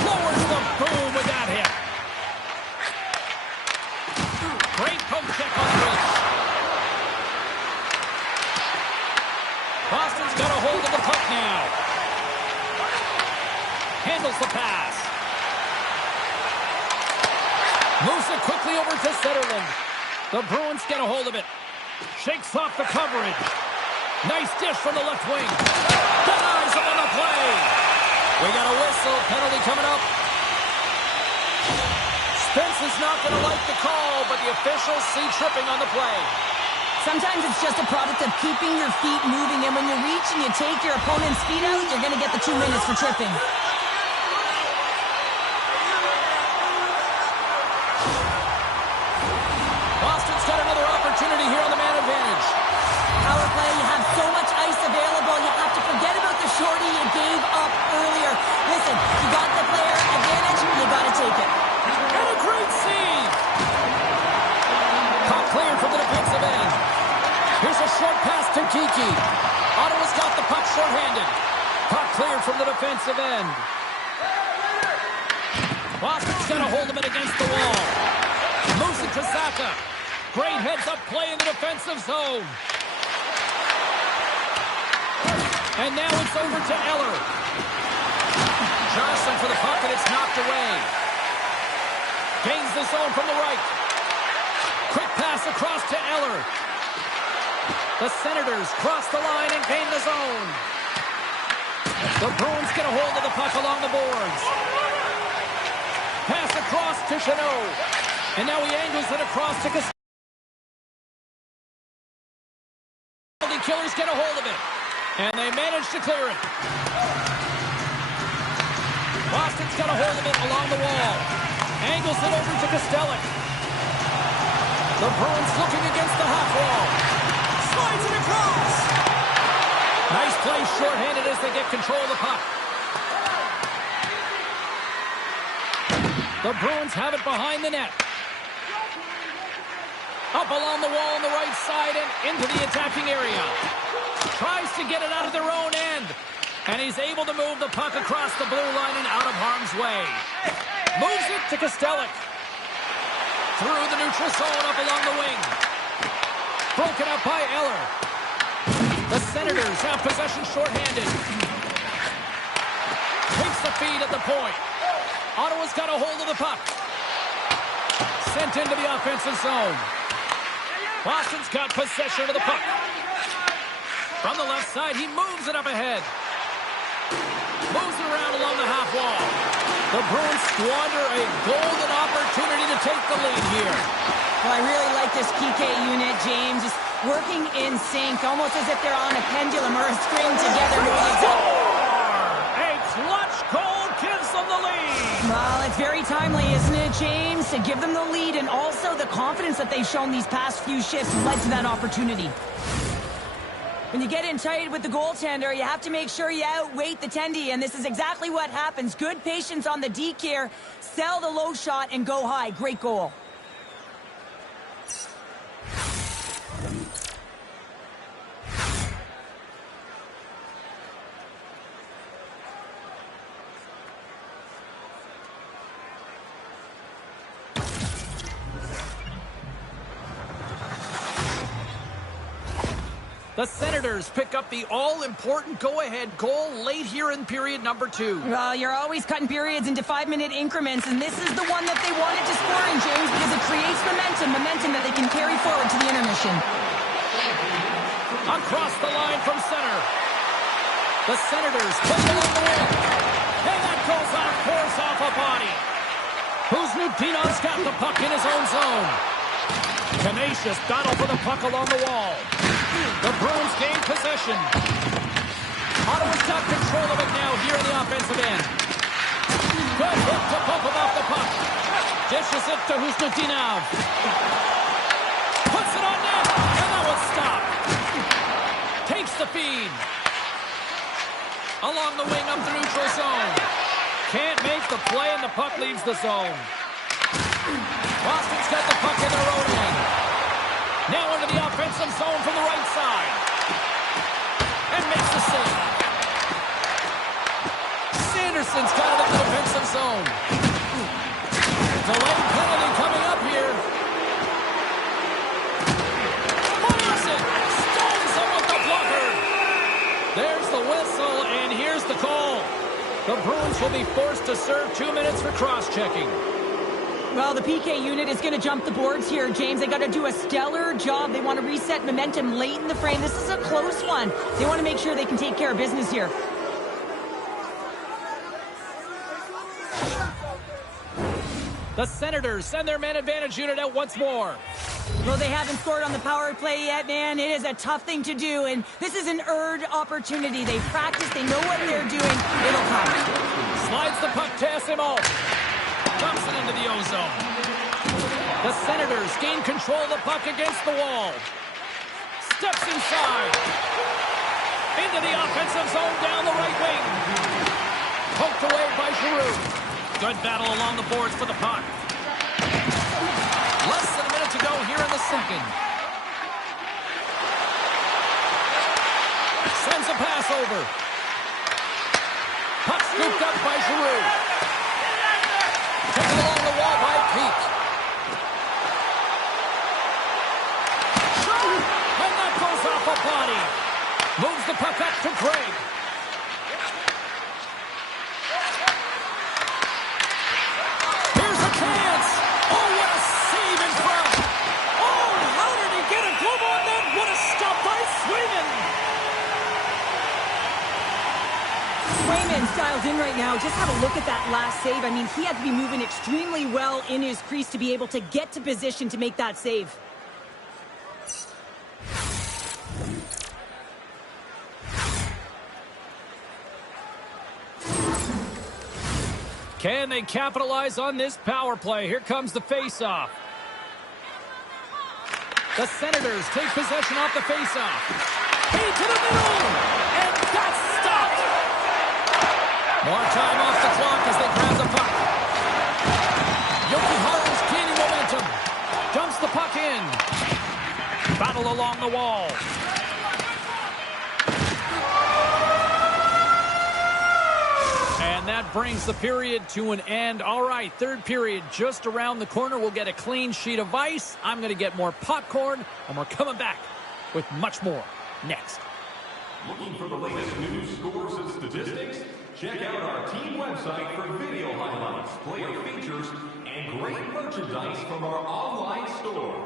Lowers the boom with that hit. Great poke check on the reach. Boston's got a hold of the puck now. Handles the pass. Moves it quickly over to Zetterlund. The Bruins get a hold of it. Shakes off the coverage. Nice dish from the left wing. Denies him on the play. We got a whistle. Penalty coming up. Spence is not going to like the call, but the officials see tripping on the play. Sometimes it's just a product of keeping your feet moving, and when you reach and you take your opponent's feet out, you're going to get the 2 minutes for tripping. Boston's got another opportunity here on the man advantage. Power play, you have so much ice available, you have to forget about the shorty you gave up earlier. Listen, you got the player advantage, you got to take it. And a great save! Puck cleared from the defensive end. Here's a short pass to Kiki. Ottawa's got the puck shorthanded. Puck cleared from the defensive end. Boston's got a hold of it against the wall. Moves it to Zaka. Great heads-up play in the defensive zone. And now it's over to Eller. Johnson for the puck, and it's knocked away. Gains the zone from the right. Quick pass across to Eller. The Senators cross the line and gain the zone. The Bruins get a hold of the puck along the boards. Pass across to Chanot. And now he angles it across to Costello. The Killers get a hold of it. And they manage to clear it. Boston's got a hold of it along the wall. Angles it over to Costello. The Bruins looking against the half wall. Slides it across. Nice play shorthanded as they get control of the puck. The Bruins have it behind the net. Up along the wall on the right side and into the attacking area. Tries to get it out of their own end. And he's able to move the puck across the blue line and out of harm's way. Moves it to Costello. Through the neutral zone up along the wing. Broken up by Eller. The Senators have possession shorthanded. Takes the feed at the point. Ottawa's got a hold of the puck. Sent into the offensive zone. Boston's got possession of the puck. From the left side, he moves it up ahead. Moves it around along the half wall. The Bruins squander a golden opportunity to take the lead here. Well, I really like this PK unit, James. Just working in sync, almost as if they're on a pendulum or a string together. A clutch goal gives them the lead. Well, it's very timely, isn't it, James? To give them the lead and also the confidence that they've shown these past few shifts led to that opportunity. When you get in tight with the goaltender, you have to make sure you outweight the tendy, and this is exactly what happens. Good patience on the deke here. Sell the low shot and go high. Great goal. The Senators pick up the all-important go-ahead goal late here in period number 2. Well, you're always cutting periods into 5-minute increments, and this is the one that they wanted to score in, James, because it creates momentum that they can carry forward to the intermission. Across the line from center. The Senators put it along the wing. And that goes on course off a body. Kuznikov's got the puck in his own zone. Tenacious battle for the puck along the wall. The Bruins gain possession. Ottawa's got control of it now here in the offensive end. Good hit to bump him off the puck. Dishes it to Kuznikov. Puts it on net, and that one's stopped. Takes the feed. Along the wing up the neutral zone. Can't make the play, and the puck leaves the zone. Boston's got the puck in their own end. Now into the offensive zone from the right side. And makes the save. Sanderson's got it in the defensive zone. Delayed penalty coming up here. Morrison stones him with the blocker. There's the whistle, and here's the call. The Bruins will be forced to serve 2 minutes for cross-checking. Well, the PK unit is going to jump the boards here, James. They got to do a stellar job. They want to reset momentum late in the frame. This is a close one. They want to make sure they can take care of business here. The Senators send their man advantage unit out once more. Well, they haven't scored on the power play yet, man. It is a tough thing to do, and this is an earned opportunity. They practice. They know what they're doing. It'll come. Slides the puck to SMO. Dumps it into the O-zone. The Senators gain control of the puck against the wall. Steps inside. Into the offensive zone down the right wing. Poked away by Giroux. Good battle along the boards for the puck. Less than a minute to go here in the second. Sends a pass over. Puck scooped up by Giroux. Taken along the wall by Pete. Shot! And that goes off a body. Moves the puck up to Craig. Here's a chance. Oh, what a save in front. Oh, how did he get a glove on that? What a stop by Swayman. Swayman's dialed in right now. Just have a look at that last save. I mean, he had to be moving extremely well in his crease to be able to get to position to make that save. Can they capitalize on this power play? Here comes the faceoff. The Senators take possession off the faceoff. Feed to the middle, and that's stopped. More time off the clock as they grab the puck. Yokohama's gaining momentum. Dumps the puck in. Battle along the wall. And that brings the period to an end. All right, third period just around the corner. We'll get a clean sheet of ice. I'm going to get more popcorn, and we're coming back with much more next. Looking for the latest news, scores, and statistics? Check out our team website for video highlights, player features, and great merchandise from our online store.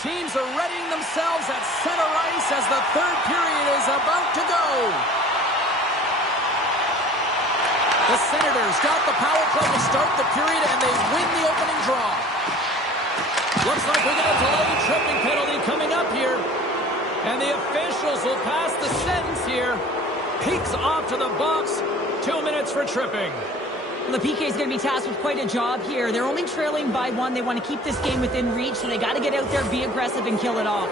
Teams are readying themselves at center ice as the third period is about to go. The Senators got the power play to start the period, and they win the opening draw. Looks like we got a delayed tripping penalty coming up here. And the officials will pass the sentence here. Peeks off to the box. 2 minutes for tripping. The PK is going to be tasked with quite a job here. They're only trailing by 1. They want to keep this game within reach, so they got to get out there, be aggressive, and kill it off.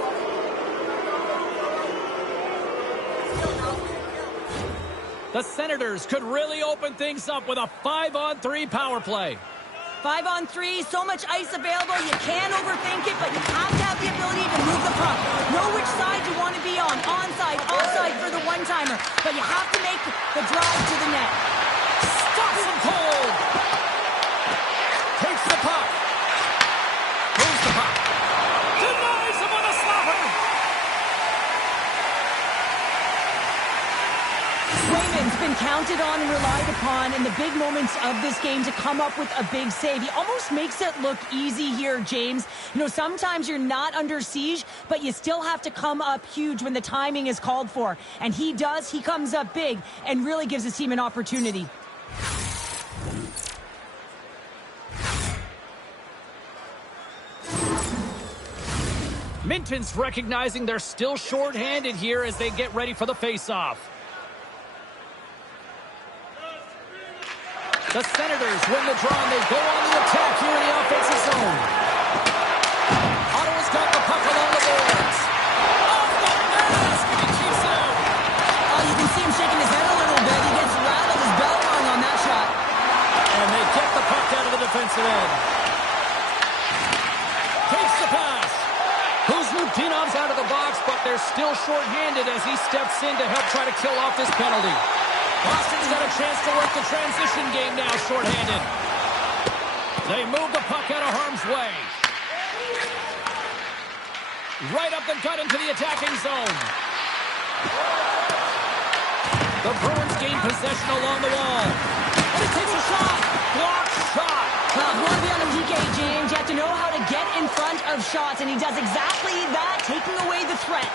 The Senators could really open things up with a 5-on-3 power play. 5-on-3, so much ice available. You can't overthink it, but you have to have the ability to move the puck. Know which side you want to be on. Onside, offside for the one-timer. But you have to make the drive to the net. Stops him cold. Takes the puck. Moves the puck. Denies him with a slapper. Swayman's been counted on and relied upon in the big moments of this game to come up with a big save. He almost makes it look easy here, James. You know, sometimes you're not under siege, but you still have to come up huge when the timing is called for. And he does. He comes up big and really gives his team an opportunity. Minton's recognizing they're still short-handed here as they get ready for the face-off. The Senators win the draw, and they go on the attack here in the offensive zone. Ottawa's got the puck along the boards. Off the mask, and he keeps it out. Oh, you can see him shaking his head a little bit. He gets rattled. His bell rung on that shot. And they get the puck out of the defensive end. Takes the pass. Kuzmutinov's out of the box, but they're still short-handed as he steps in to help try to kill off this penalty. Boston's got a chance to work the transition game now, short-handed. They move the puck out of harm's way. Right up the gut into the attacking zone. The Bruins gain possession along the wall. And he takes a shot. Blocked shot. Well, you want to be on the PK, James. You have to know how to get in front of shots, and he does exactly that, taking away the threat.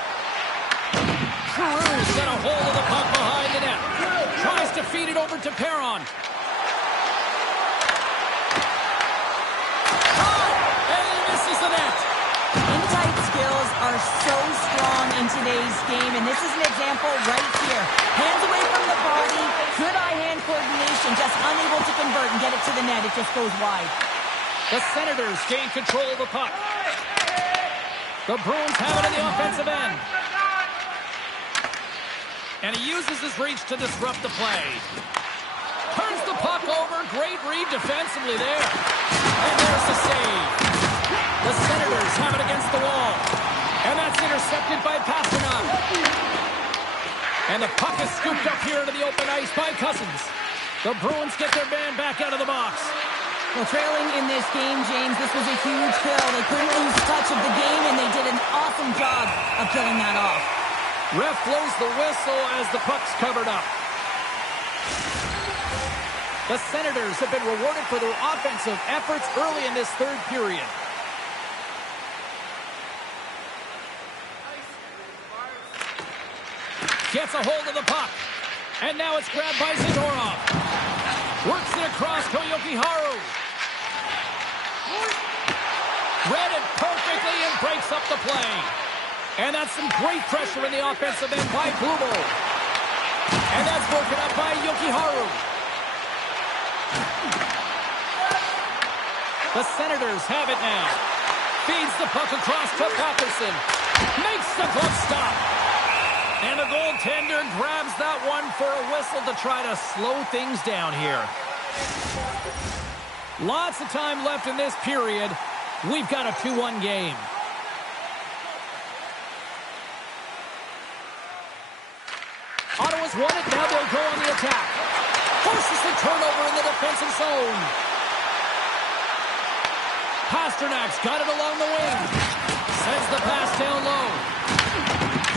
Cruz got a hold of the puck behind the net. Tries to feed it over to Perron. And he misses the net. In-tight skills are so strong in today's game, and this is an example right here. Hands away from the body, good eye-hand coordination, just unable to convert and get it to the net. It just goes wide. The Senators gain control of the puck. The Bruins have it in the offensive end. And he uses his reach to disrupt the play. Turns the puck over. Great read defensively there. And there's the save. The Senators have it against the wall. And that's intercepted by Pasternak. And the puck is scooped up here into the open ice by Cousins. The Bruins get their man back out of the box. Well, trailing in this game, James, this was a huge kill. They couldn't lose touch of the game, and they did an awesome job of killing that off. Ref blows the whistle as the puck's covered up. The Senators have been rewarded for their offensive efforts early in this third period. Gets a hold of the puck. And now it's grabbed by Zadorov. Works it across to Yokiharu. Read it perfectly and breaks up the play. And that's some great pressure in the offensive end by Blumel. And that's broken up by Yokiharu. The Senators have it now. Feeds the puck across to Patterson. Makes the glove stop. And the goaltender grabs that one for a whistle to try to slow things down here. Lots of time left in this period. We've got a 2-1 game. Ottawa's won it. Now they'll go on the attack. Forces the turnover in the defensive zone. Pasternak's got it along the wing. Sends the pass down low.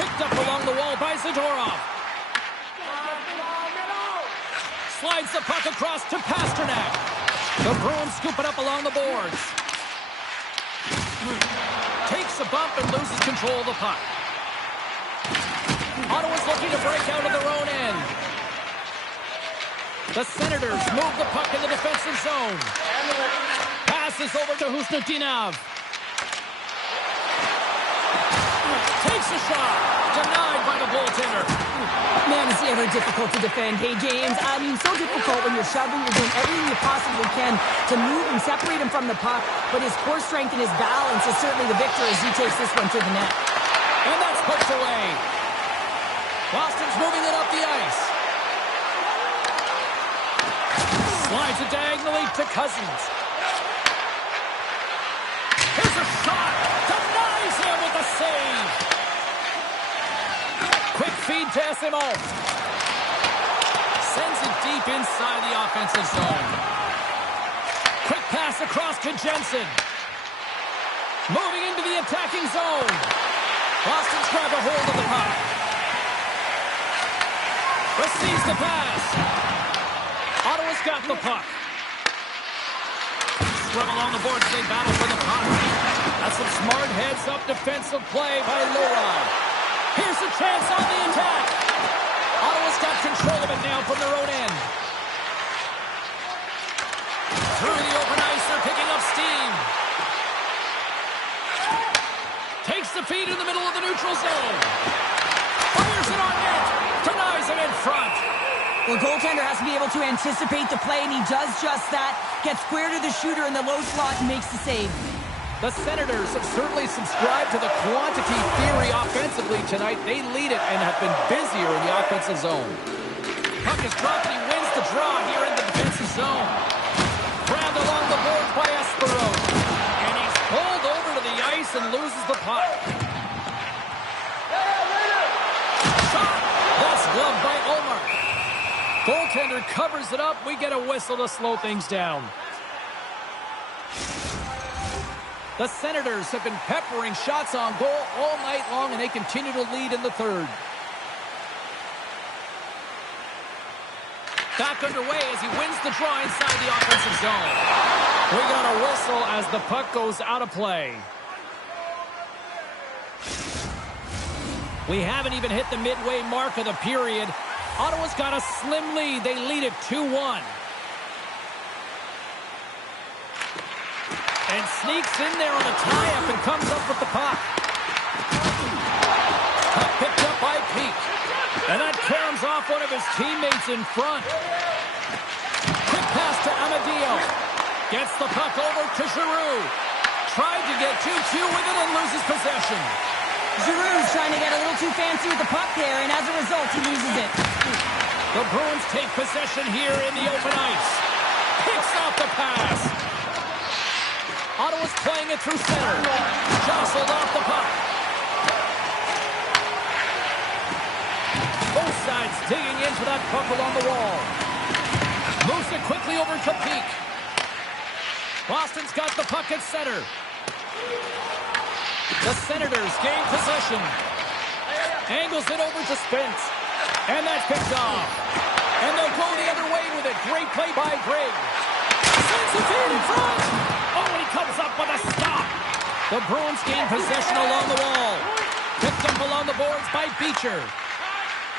Picked up along the wall by Zadorov. Slides the puck across to Pasternak. The Bruins scoop it up along the boards. Takes a bump and loses control of the puck. Ottawa's looking to break out of their own end. The Senators move the puck in the defensive zone. Passes over to Husnutinov. Takes a shot. Denied by the goaltender. Man, is he ever difficult to defend. Hey, James, I mean, so difficult when you're shoving, you're doing everything you possibly can to move and separate him from the puck, but his core strength and his balance is certainly the victor as he takes this one to the net. And that's poked away. Boston's moving it up the ice. Slides it diagonally to Cousins. Here's a shot. Denies him with a save. Quick feed to Asimov. Sends it deep inside the offensive zone. Quick pass across to Jensen. Moving into the attacking zone. Boston's grabbed a hold of the puck. Receives the pass. Ottawa's got the puck. Scrum along the boards, they battle for the puck. That's some smart heads-up defensive play by Leroy. Here's a chance on the attack. Ottawa's got control of it now from their own end. Through the open ice, they're picking up steam. Takes the feed in the middle of the neutral zone. Fires it on net. Denies him in front. Well, goaltender has to be able to anticipate the play, and he does just that. Gets square to the shooter in the low slot and makes the save. The Senators have certainly subscribed to the quantity theory offensively tonight. They lead it and have been busier in the offensive zone. Puck is dropped and he wins the draw here in the defensive zone. Grabbed along the boards by Espero. And he's pulled over to the ice and loses the puck. Shot! That's gloved by Omar. Goaltender covers it up. We get a whistle to slow things down. The Senators have been peppering shots on goal all night long, and they continue to lead in the third. Back underway as he wins the draw inside the offensive zone. We got a whistle as the puck goes out of play. We haven't even hit the midway mark of the period. Ottawa's got a slim lead. They lead it 2-1. And sneaks in there on a tie-up and comes up with the puck. Puck picked up by Peak. And that caroms off one of his teammates in front. Quick pass to Amadio. Gets the puck over to Giroux. Tried to get 2-2 with it and loses possession. Giroux's trying to get a little too fancy with the puck there, and as a result, he loses it. The Bruins take possession here in the open ice. Picks off the pass. Ottawa's playing it through center. Jostled off the puck. Both sides digging into that puck along the wall. Moves it quickly over to Peak. Boston's got the puck at center. The Senators gain possession. Angles it over to Spence. And that's picked off. And they'll go the other way with it. Great play by Greg. Sends the feed in front. Oh, and he comes up with a stop. The Bruins gain possession along the wall. Picked up along the boards by Beecher.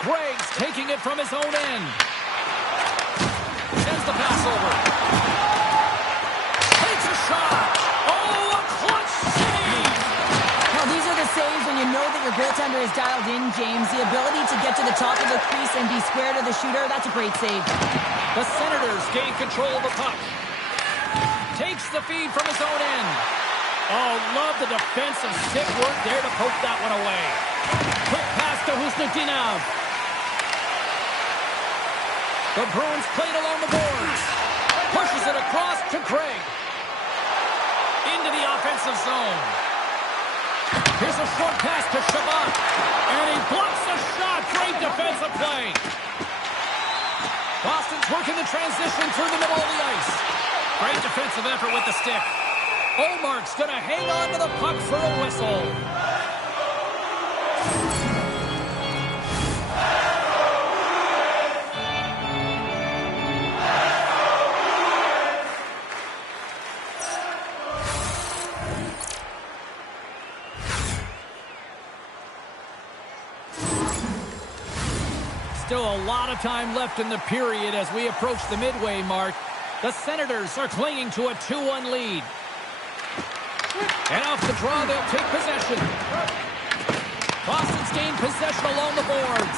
Greg's taking it from his own end. Sends the pass over. Takes a shot. Oh, a clutch save. Now, these are the saves when you know that your goaltender is dialed in, James. The ability to get to the top of the crease and be square to the shooter, that's a great save. The Senators gain control of the puck. Takes the feed from his own end. Oh, love the defensive stick work there to poke that one away. Quick pass to Husnutinov. The Bruins played along the boards. Pushes it across to Craig. Into the offensive zone. Here's a short pass to Shabbat. And he blocks the shot. Great defensive play. Boston's working the transition through the middle of the ice. Great defensive effort with the stick. Omark's going to hang on to the puck for a whistle. lot of time left in the period as we approach the midway mark. The Senators are clinging to a 2-1 lead. And off the draw, they'll take possession. Boston's gained possession along the boards.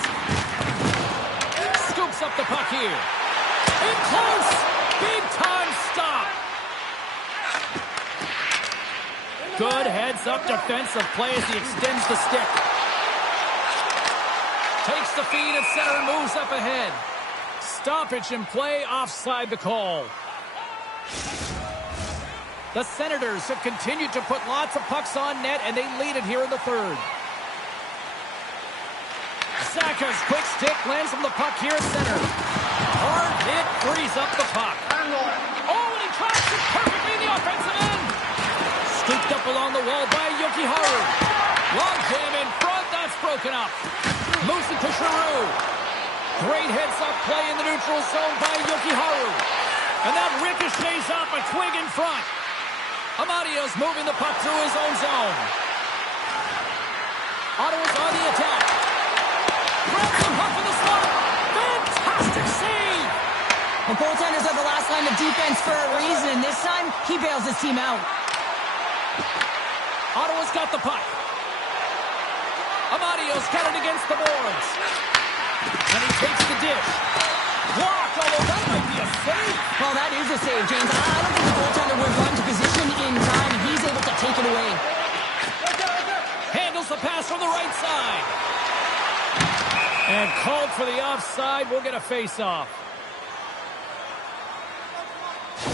Scoops up the puck here. In close! Big-time stop! Good heads-up defensive play as he extends the stick. Takes the feed at center and moves up ahead. Stoppage in play, offside the call. The Senators have continued to put lots of pucks on net, and they lead it here in the third. Saka's quick stick lands from the puck here at center. Hard hit frees up the puck. Oh, and he drops it perfectly in the offensive end. Scooped up along the wall by Yokiharu. Long jam in front, that's broken up. Moves it to Giroux. Great heads-up play in the neutral zone by Yokiharu. And that ricochets off a twig in front. Amadio's moving the puck through his own zone. Ottawa's on the attack. Grabs the puck in the slot. Fantastic save! The goaltenders are the last line of defense for a reason. This time, he bails his team out. Ottawa's got the puck. Amadio's got it against the boards. And he takes the dish. Blocked, although that might be a save. Well, that is a save, James. I don't think the goaltender would run to position in time. He's able to take it away. Handles the pass from the right side. And called for the offside. We'll get a face-off.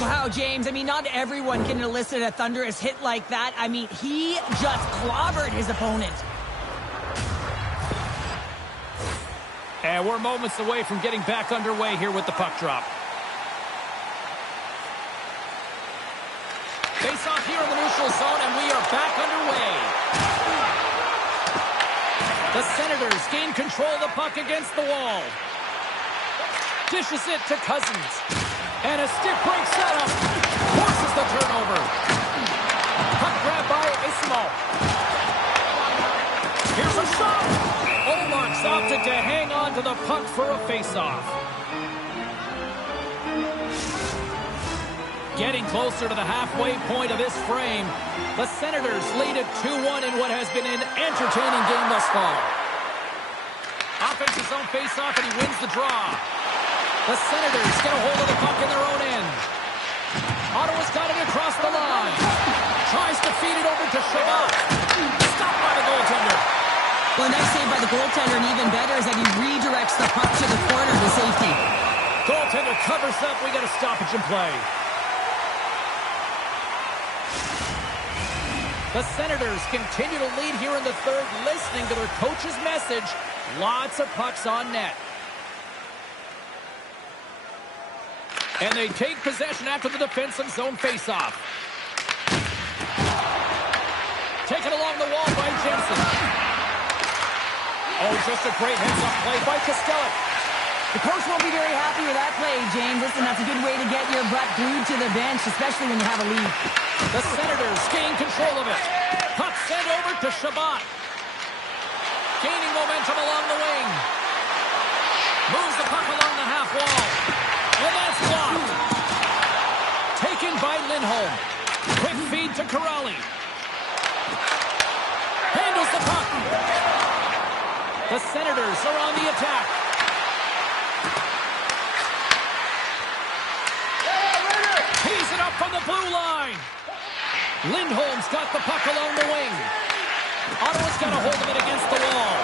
Wow, James. I mean, not everyone can elicit a thunderous hit like that. I mean, he just clobbered his opponent. And we're moments away from getting back underway here with the puck drop. Face off here in the neutral zone, and we are back underway. The Senators gain control of the puck against the wall. Dishes it to Cousins. And a stick break setup. Forces the turnover. Puck grab by Ismo. Here's a shot. Olmark's opted to hang on to the puck for a face-off. Getting closer to the halfway point of this frame, the Senators lead at 2-1 in what has been an entertaining game thus far. Offensive zone face-off, and he wins the draw. The Senators get a hold of the puck in their own end. Ottawa's got it across the line. Tries to feed it over to Shabbat. Stopped by the goaltender. Well, nice save by the goaltender, and even better is that he redirects the puck to the corner to safety. Goaltender covers up. We got a stoppage in play. The Senators continue to lead here in the third, listening to their coach's message. Lots of pucks on net. And they take possession after the defensive zone faceoff. Taken along the wall by Jensen. Oh, just a great heads-up play by Costello. The coach won't be very happy with that play, James. Listen, that's a good way to get your butt glued to the bench, especially when you have a lead. The Senators gain control of it. Puck sent over to Shabbat. Gaining momentum along the wing. Moves the puck along the half wall. And that's blocked. Taken by Lindholm. Quick feed to Corrali. Handles the puck. The Senators are on the attack. Tees it up from the blue line. Lindholm's got the puck along the wing. Ottawa's got a hold of it against the wall.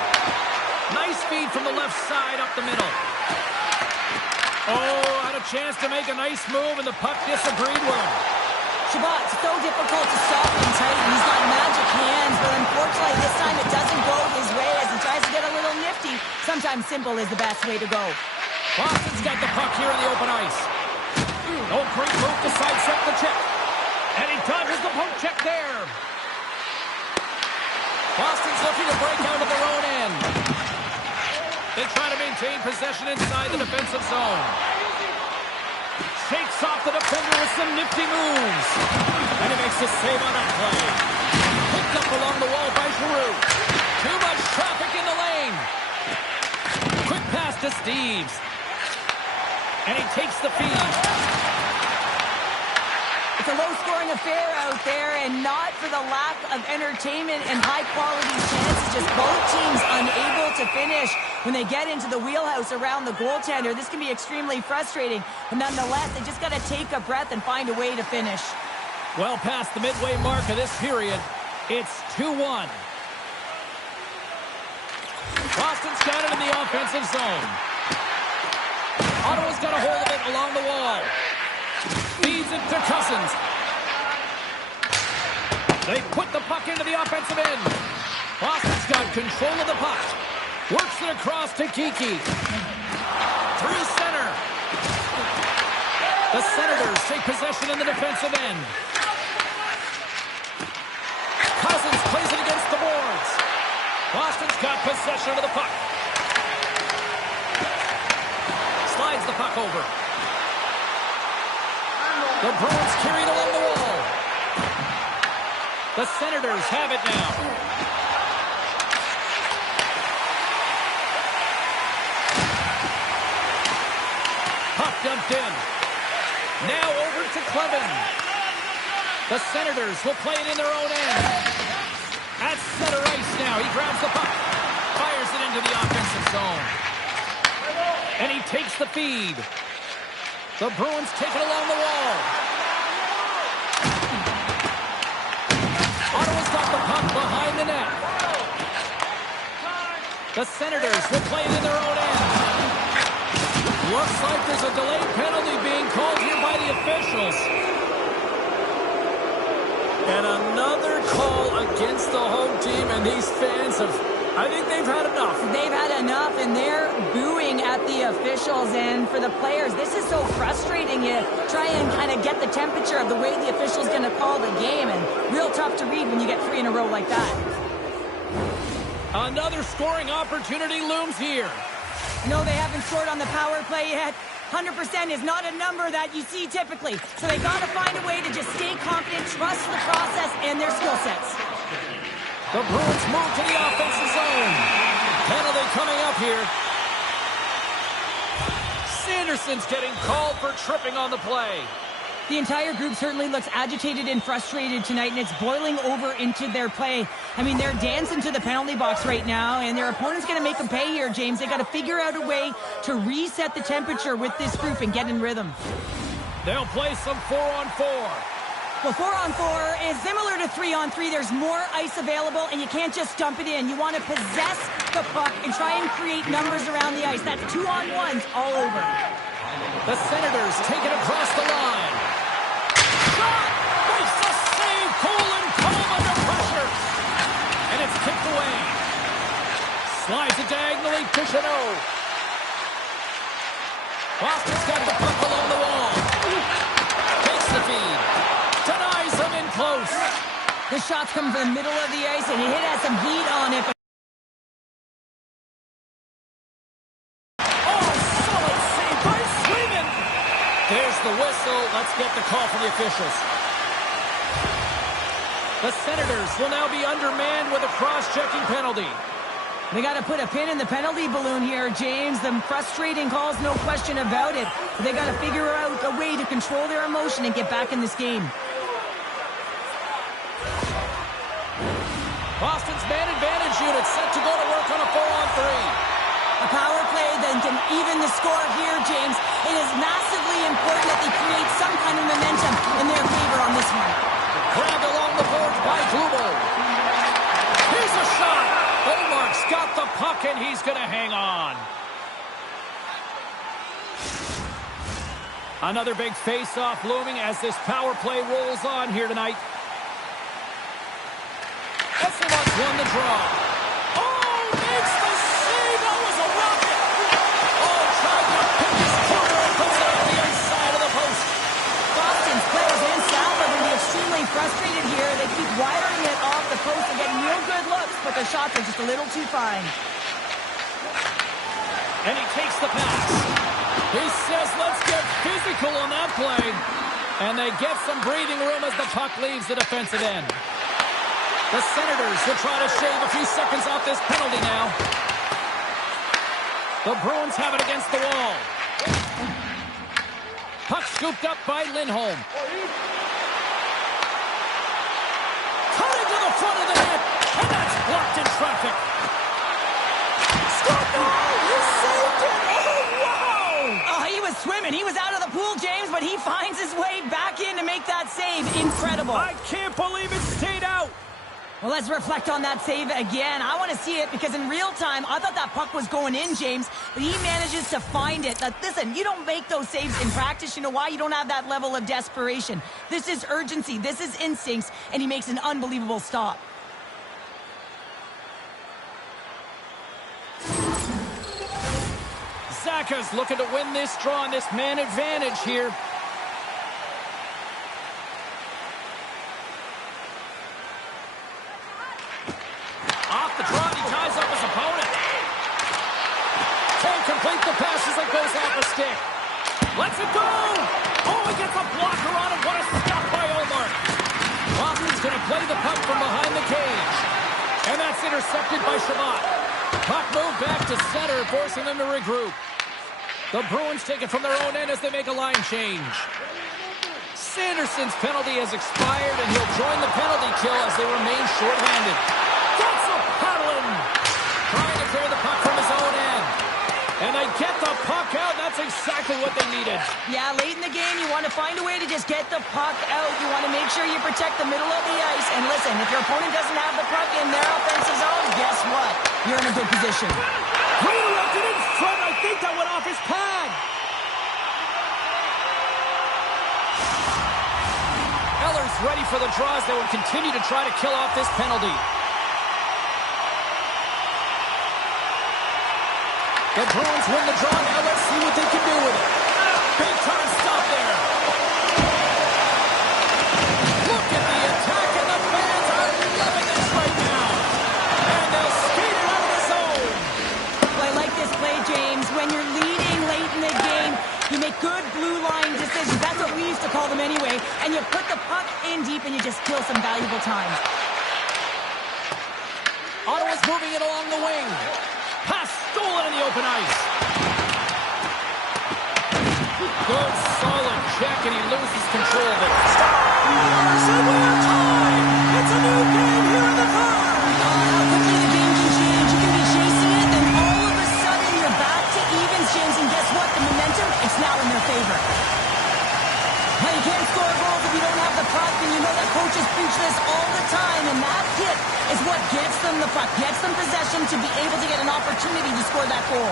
Nice feed from the left side up the middle. Oh, had a chance to make a nice move, and the puck disagreed with him. Shabbat's so difficult to stop and tight. He's got magic hands, but unfortunately this time it doesn't go his way as he tries to get a little nifty. Sometimes simple is the best way to go. Boston's got the puck here in the open ice. Oh, great move to sidestep the check. And he dodges the poke check there. Boston's looking to break out of their own end. They try to maintain possession inside the defensive zone. Shakes off the defender with some nifty moves. And he makes a save on that play. Picked up along the wall by Giroux. Too much traffic in the lane. Quick pass to Steves. And he takes the feed. It's a low-scoring affair out there, and not for the lack of entertainment and high-quality chances. Just both teams unable to finish when they get into the wheelhouse around the goaltender. This can be extremely frustrating, but nonetheless, they just got to take a breath and find a way to finish. Well past the midway mark of this period, it's 2-1. Boston's got it in the offensive zone. Ottawa's got a hold of it along the wall. Feeds it to Cousins. They put the puck into the offensive end. Boston's got control of the puck. Works it across to Kiki. Through center. The Senators take possession in the defensive end. Cousins plays it against the boards. Boston's got possession of the puck. Slides the puck over. The Bruins carry it along the wall. The Senators have it now. Puck dumped in. Now over to Clevin. The Senators will play it in their own end. At center ice now. He grabs the puck. Fires it into the offensive zone. And he takes the feed. The Bruins take it along the wall. Ottawa's got the puck behind the net. The Senators will play it in their own end. Looks like there's a delayed penalty being called here by the officials. And another call against the home team, and these fans I think they've had enough. They've had enough, and they're booing at the officials. And for the players, this is so frustrating. You try and kind of get the temperature of the way the official's going to call the game, and real tough to read when you get 3 in a row like that. Another scoring opportunity looms here. No, they haven't scored on the power play yet. 100% is not a number that you see typically. So they got to find a way to just stay confident, trust the process and their skill sets. The Bruins move to the offensive zone. Penalty coming up here. Sanderson's getting called for tripping on the play. The entire group certainly looks agitated and frustrated tonight, and it's boiling over into their play. I mean, they're dancing to the penalty box right now, and their opponent's going to make them pay here, James. They got to figure out a way to reset the temperature with this group and get in rhythm. They'll play some 4-on-4. Well, 4-on-4 is similar to 3-on-3. There's more ice available, and you can't just dump it in. You want to possess the puck and try and create numbers around the ice. That's 2-on-1s all over. The Senators take it across the line. Shot! Makes the save! Cool and calm under pressure. And it's kicked away. Slides it diagonally to Chanot. Boston's got the puck along the wall. Takes the feed. Denies him in close. The shot's come from the middle of the ice, and he has some heat on it. Oh, solid save by Sweden. There's the whistle. Let's get the call from the officials. The Senators will now be undermanned with a cross-checking penalty. They got to put a pin in the penalty balloon here, James. The frustrating calls, no question about it. But they got to figure out a way to control their emotion and get back in this game. Boston's man advantage unit set to go to work on a 4-on-3. A power play then can even the score here, James. It is massively important that they create some kind of momentum in their favor on this one. Grabbed along the boards by Glubel. Here's a shot. Omark's got the puck, and he's going to hang on. Another big face-off looming as this power play rolls on here tonight. Esselmont's won the draw. Oh, makes the save. That was a rocket. Oh, tried to pick his corner and puts it on the inside of the post. Boston's players and staff are going to be extremely frustrated here. They keep wiring it off the post and getting real good looks, but their shots are just a little too fine. And he takes the pass. He says, let's get physical on that play. And they get some breathing room as the puck leaves the defensive end. The Senators will try to shave a few seconds off this penalty now. The Bruins have it against the wall. Puck scooped up by Lindholm. Cutting to the front of the net, and that's blocked in traffic. Scoop! He saved it! Oh, wow! Oh, he was swimming. He was out of the pool, James, but he finds his way back in to make that save. Incredible. I can't believe it stayed out. Well, let's reflect on that save again. I want to see it because in real time, I thought that puck was going in, James, but he manages to find it. Now, listen, you don't make those saves in practice. You know why? You don't have that level of desperation. This is urgency. This is instincts, and he makes an unbelievable stop. Zaka's looking to win this draw on this man advantage here. Off the draw, he ties up his opponent. Can't complete the pass as it goes off a stick. Lets it go! Oh, he gets a blocker on it. What a stop by Omar. Boston's going to play the puck from behind the cage. And that's intercepted by Shabbat. Puck moved back to center, forcing them to regroup. The Bruins take it from their own end as they make a line change. Sanderson's penalty has expired, and he'll join the penalty kill as they remain shorthanded. That's a paddling! Trying to clear the puck from his own end. And they get the puck out. That's exactly what they needed. Yeah, late in the game, you want to find a way to just get the puck out. You want to make sure you protect the middle of the ice. And listen, if your opponent doesn't have the puck in their offensive zone, guess what? You're in a good position. Redirected in front. I think that went off his pad. Eller's ready for the draws. They will continue to try to kill off this penalty. The Bruins win the draw. Now let's see what they can do with it. Big time stop there. Look at the attack, and the fans are loving this right now. And they'll skate it out of the zone. Well, I like this play, James. When you're leading late in the game, you make good blue line decisions. That's what we used to call them anyway. And you put the puck in deep, and you just kill some valuable time. Ottawa's moving it along the wing. Pass stolen in the open ice. Good, solid check, and he loses control of it. Stop! And we're tied! It's a new game here in the third! How quickly the game can change. You can be chasing it, and all of a sudden you're back to evens, James, and guess what? The momentum, it's now in their favor. Now, you can't score goals if you don't have the puck, and you know that coaches preach this all the time, and that hit is what gets them the puck, gets them possession to be able to get an opportunity to score that goal.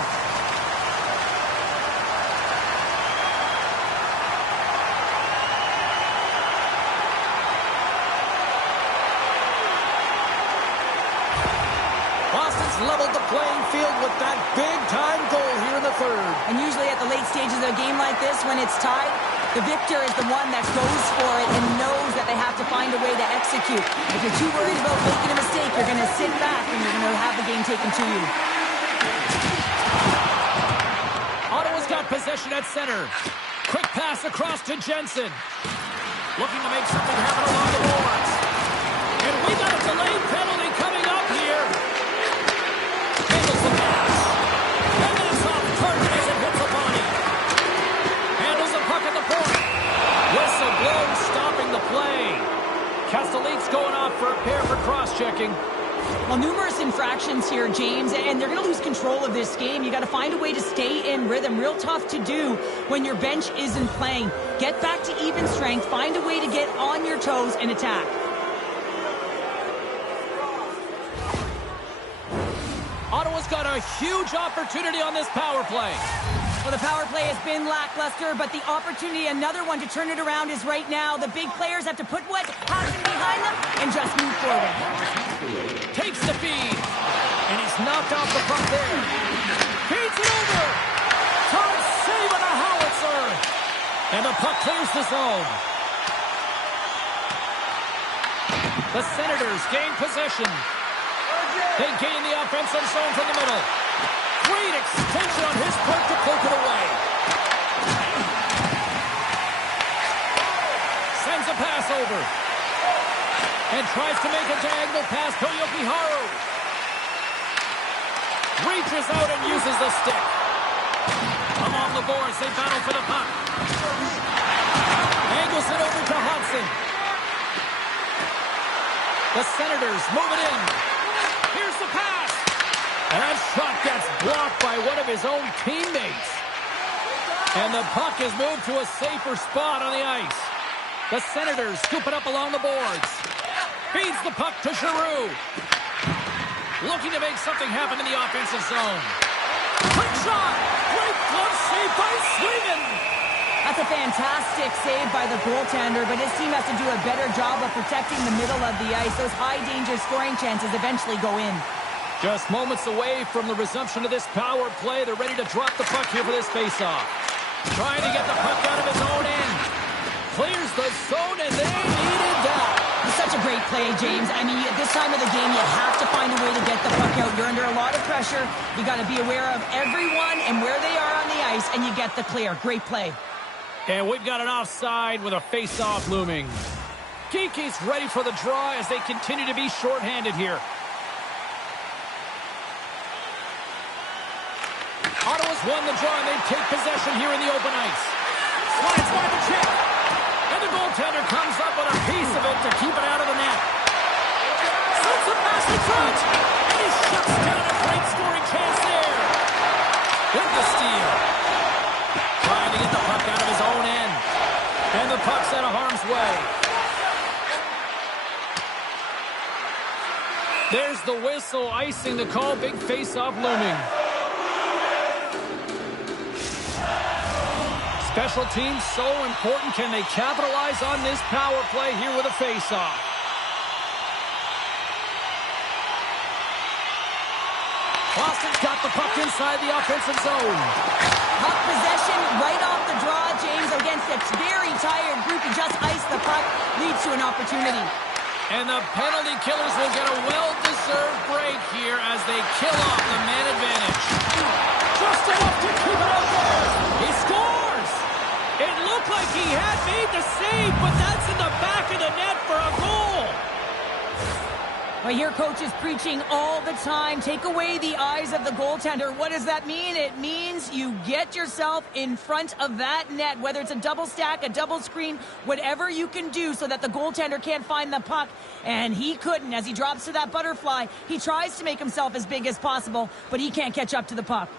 Boston's leveled the playing field with that big-time goal here in the third. And usually at the late stages of a game like this, when it's tied, the victor is the one that goes for it and knows that they have to find a way to execute. If you're too worried about making a mistake, you're going to sit back and you're going to have the game taken to you. Ottawa's got possession at center. Quick pass across to Jensen. Looking to make something happen along the boards. And we got a delayed penalty coming up here. Handles the pass. And that's off target as it hits a body. Handles the puck at the point. Whistle blown, stopping the play. Castellique's going off for a pair for cross-checking. Well, numerous infractions here, James, and they're going to lose control of this game. You got to find a way to stay in rhythm. Real tough to do when your bench isn't playing. Get back to even strength. Find a way to get on your toes and attack. Ottawa's got a huge opportunity on this power play. Well, the power play has been lackluster, but the opportunity, another one to turn it around, is right now. The big players have to put what happened behind them and just move forward. Takes the feed, and he's knocked off the puck there. Feeds it over. Todd saving a howitzer. And the puck clears the zone. The Senators gain possession. They gain the offensive zone from the middle. Great extension on his part to poke it away. Sends a pass over. And tries to make a diagonal pass to Yoki Haru. Reaches out and uses the stick. Along the boards, they battle for the puck. Angles it over to Hudson. The Senators move it in. Here's the pass. And that shot gets blocked by one of his own teammates. And the puck is moved to a safer spot on the ice. The Senators scoop it up along the boards. Feeds the puck to Giroux. Looking to make something happen in the offensive zone. Quick shot! Great glove save by Sweden! That's a fantastic save by the goaltender, but his team has to do a better job of protecting the middle of the ice. Those high-danger scoring chances eventually go in. Just moments away from the resumption of this power play. They're ready to drop the puck here for this faceoff. Trying to get the puck out of his own end. Clears the zone, and they needed that. It's such a great play, James. I mean, at this time of the game, you have to find a way to get the puck out. You're under a lot of pressure. You got to be aware of everyone and where they are on the ice, and you get the clear. Great play. And we've got an offside with a face-off looming. Geeky's ready for the draw as they continue to be shorthanded here. Ottawa's won the draw, and they take possession here in the open ice. Slides by the check. And the goaltender comes up with a piece of it to keep it out of the net. Sends it past the front. And he shuts down a great scoring chance there. With the steal. Trying to get the puck out of his own end. And the puck's out of harm's way. There's the whistle, icing the call. Big face-off looming. Special teams so important. Can they capitalize on this power play here with a face-off? Boston's got the puck inside the offensive zone. Puck possession right off the draw, James, against a very tired group. He just iced the puck, leads to an opportunity. And the penalty killers will get a well-deserved break here as they kill off the man advantage. Just enough to keep it out there. He scores! It looked like he had made the save, but that's in the back of the net for a goal. I hear coaches preaching all the time, take away the eyes of the goaltender. What does that mean? It means you get yourself in front of that net, whether it's a double stack, a double screen, whatever you can do so that the goaltender can't find the puck. And he couldn't. As he drops to that butterfly, he tries to make himself as big as possible, but he can't catch up to the puck.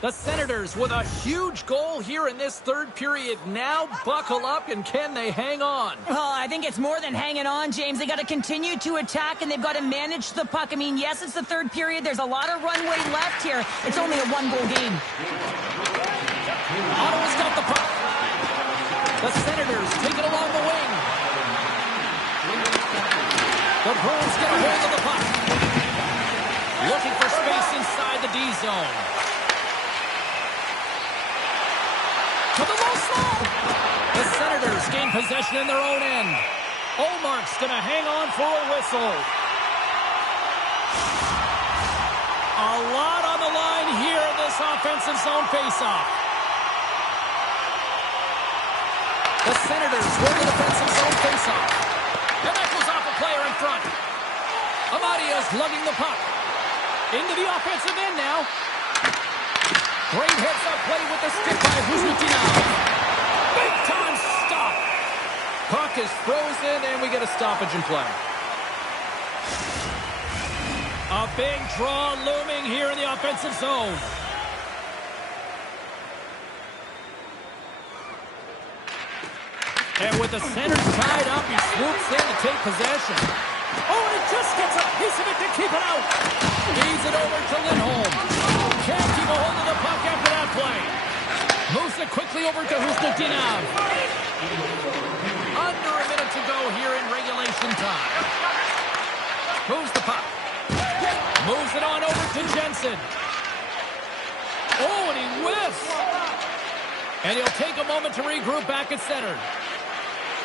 The Senators with a huge goal here in this third period. Now buckle up, and can they hang on? Well, I think it's more than hanging on, James. They got to continue to attack, and they've got to manage the puck. I mean, yes, it's the third period. There's a lot of runway left here. It's only a one-goal game. Ottawa's got the puck. The Senators take it along the wing. The Bruins get a hold of the puck. Looking for space inside the D zone. To the low slot. The Senators gain possession in their own end. Olmark's going to hang on for a whistle. A lot on the line here in this offensive zone faceoff. The Senators win the defensive zone faceoff. And that goes off a player in front. Amadia's lugging the puck. Into the offensive end now. Great heads-up play with the stick by Huznutinov. Big-time stop. Puck is frozen, and we get a stoppage in play. A big draw looming here in the offensive zone. And with the centers tied up, he swoops in to take possession. Oh, and it just gets a piece of it to keep it out. Feeds it over to Lindholm. Can't keep a hold of the puck after that play. Moves it quickly over to Huznutinov. Under a minute to go here in regulation time. Moves the puck. Moves it on over to Jensen. Oh, and he whiffs. And he'll take a moment to regroup back at center.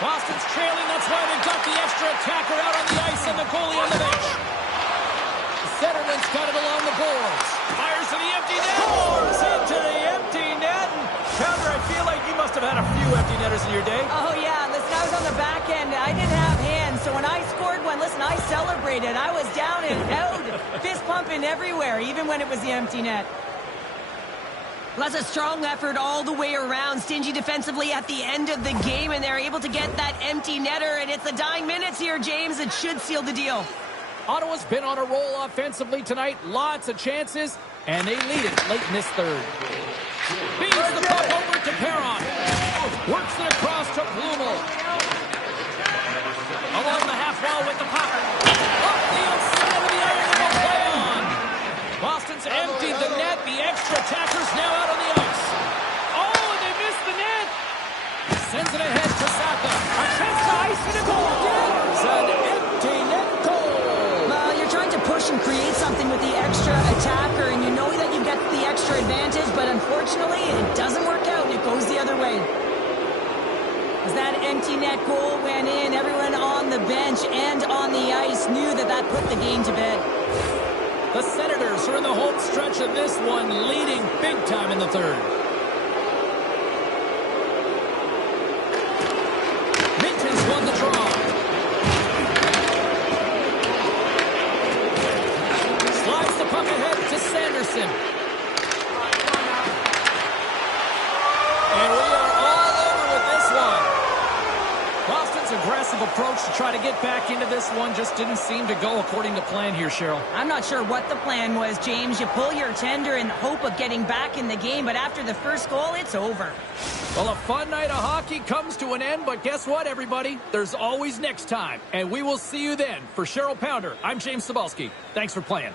Boston's trailing, that's why they've got the extra attacker out on the ice and the goalie on the bench. Centerman's got it along the boards. Fires to the empty net. Scores into the empty net. And Counter, I feel like you must have had a few empty netters in your day. Oh, yeah. Listen, I was on the back end. I didn't have hands. So when I scored one, listen, I celebrated. I was down and out, fist pumping everywhere, even when it was the empty net. Well, that's a strong effort all the way around. Stingy defensively at the end of the game, and they're able to get that empty netter, and it's the dying minutes here, James. It should seal the deal. Ottawa's been on a roll offensively tonight. Lots of chances, and they lead it late in this third. Feeds the puck over to Perron. Works it across to Blumel. Along the half wall with the puck. Off the outside of the iron and a play on. Boston's emptied the net. The extra attackers now out on the ice. Oh, and they missed the net. Sends it ahead to Saka. A chance to ice and a goal. There's an empty net goal. Well, you're trying to push and create something with the extra attacker, and you know that you get the extra advantage, but unfortunately, it doesn't work out. It goes the other way. As that empty net goal went in, everyone on the bench and on the ice knew that that put the game to bed. The Senators are in the home stretch of this one, leading big time in the third. Minton's won the draw. Slides the puck ahead to Sanderson. And we are all over with this one. Boston's aggressive approach to try to get back into this one just didn't seem to go according to plan here, Cheryl. I'm not sure what the plan was, James. You pull your tender in hope of getting back in the game, but after the first goal, it's over. Well, a fun night of hockey comes to an end, but guess what, everybody? There's always next time, and we will see you then. For Cheryl Pounder, I'm James Cebulski. Thanks for playing.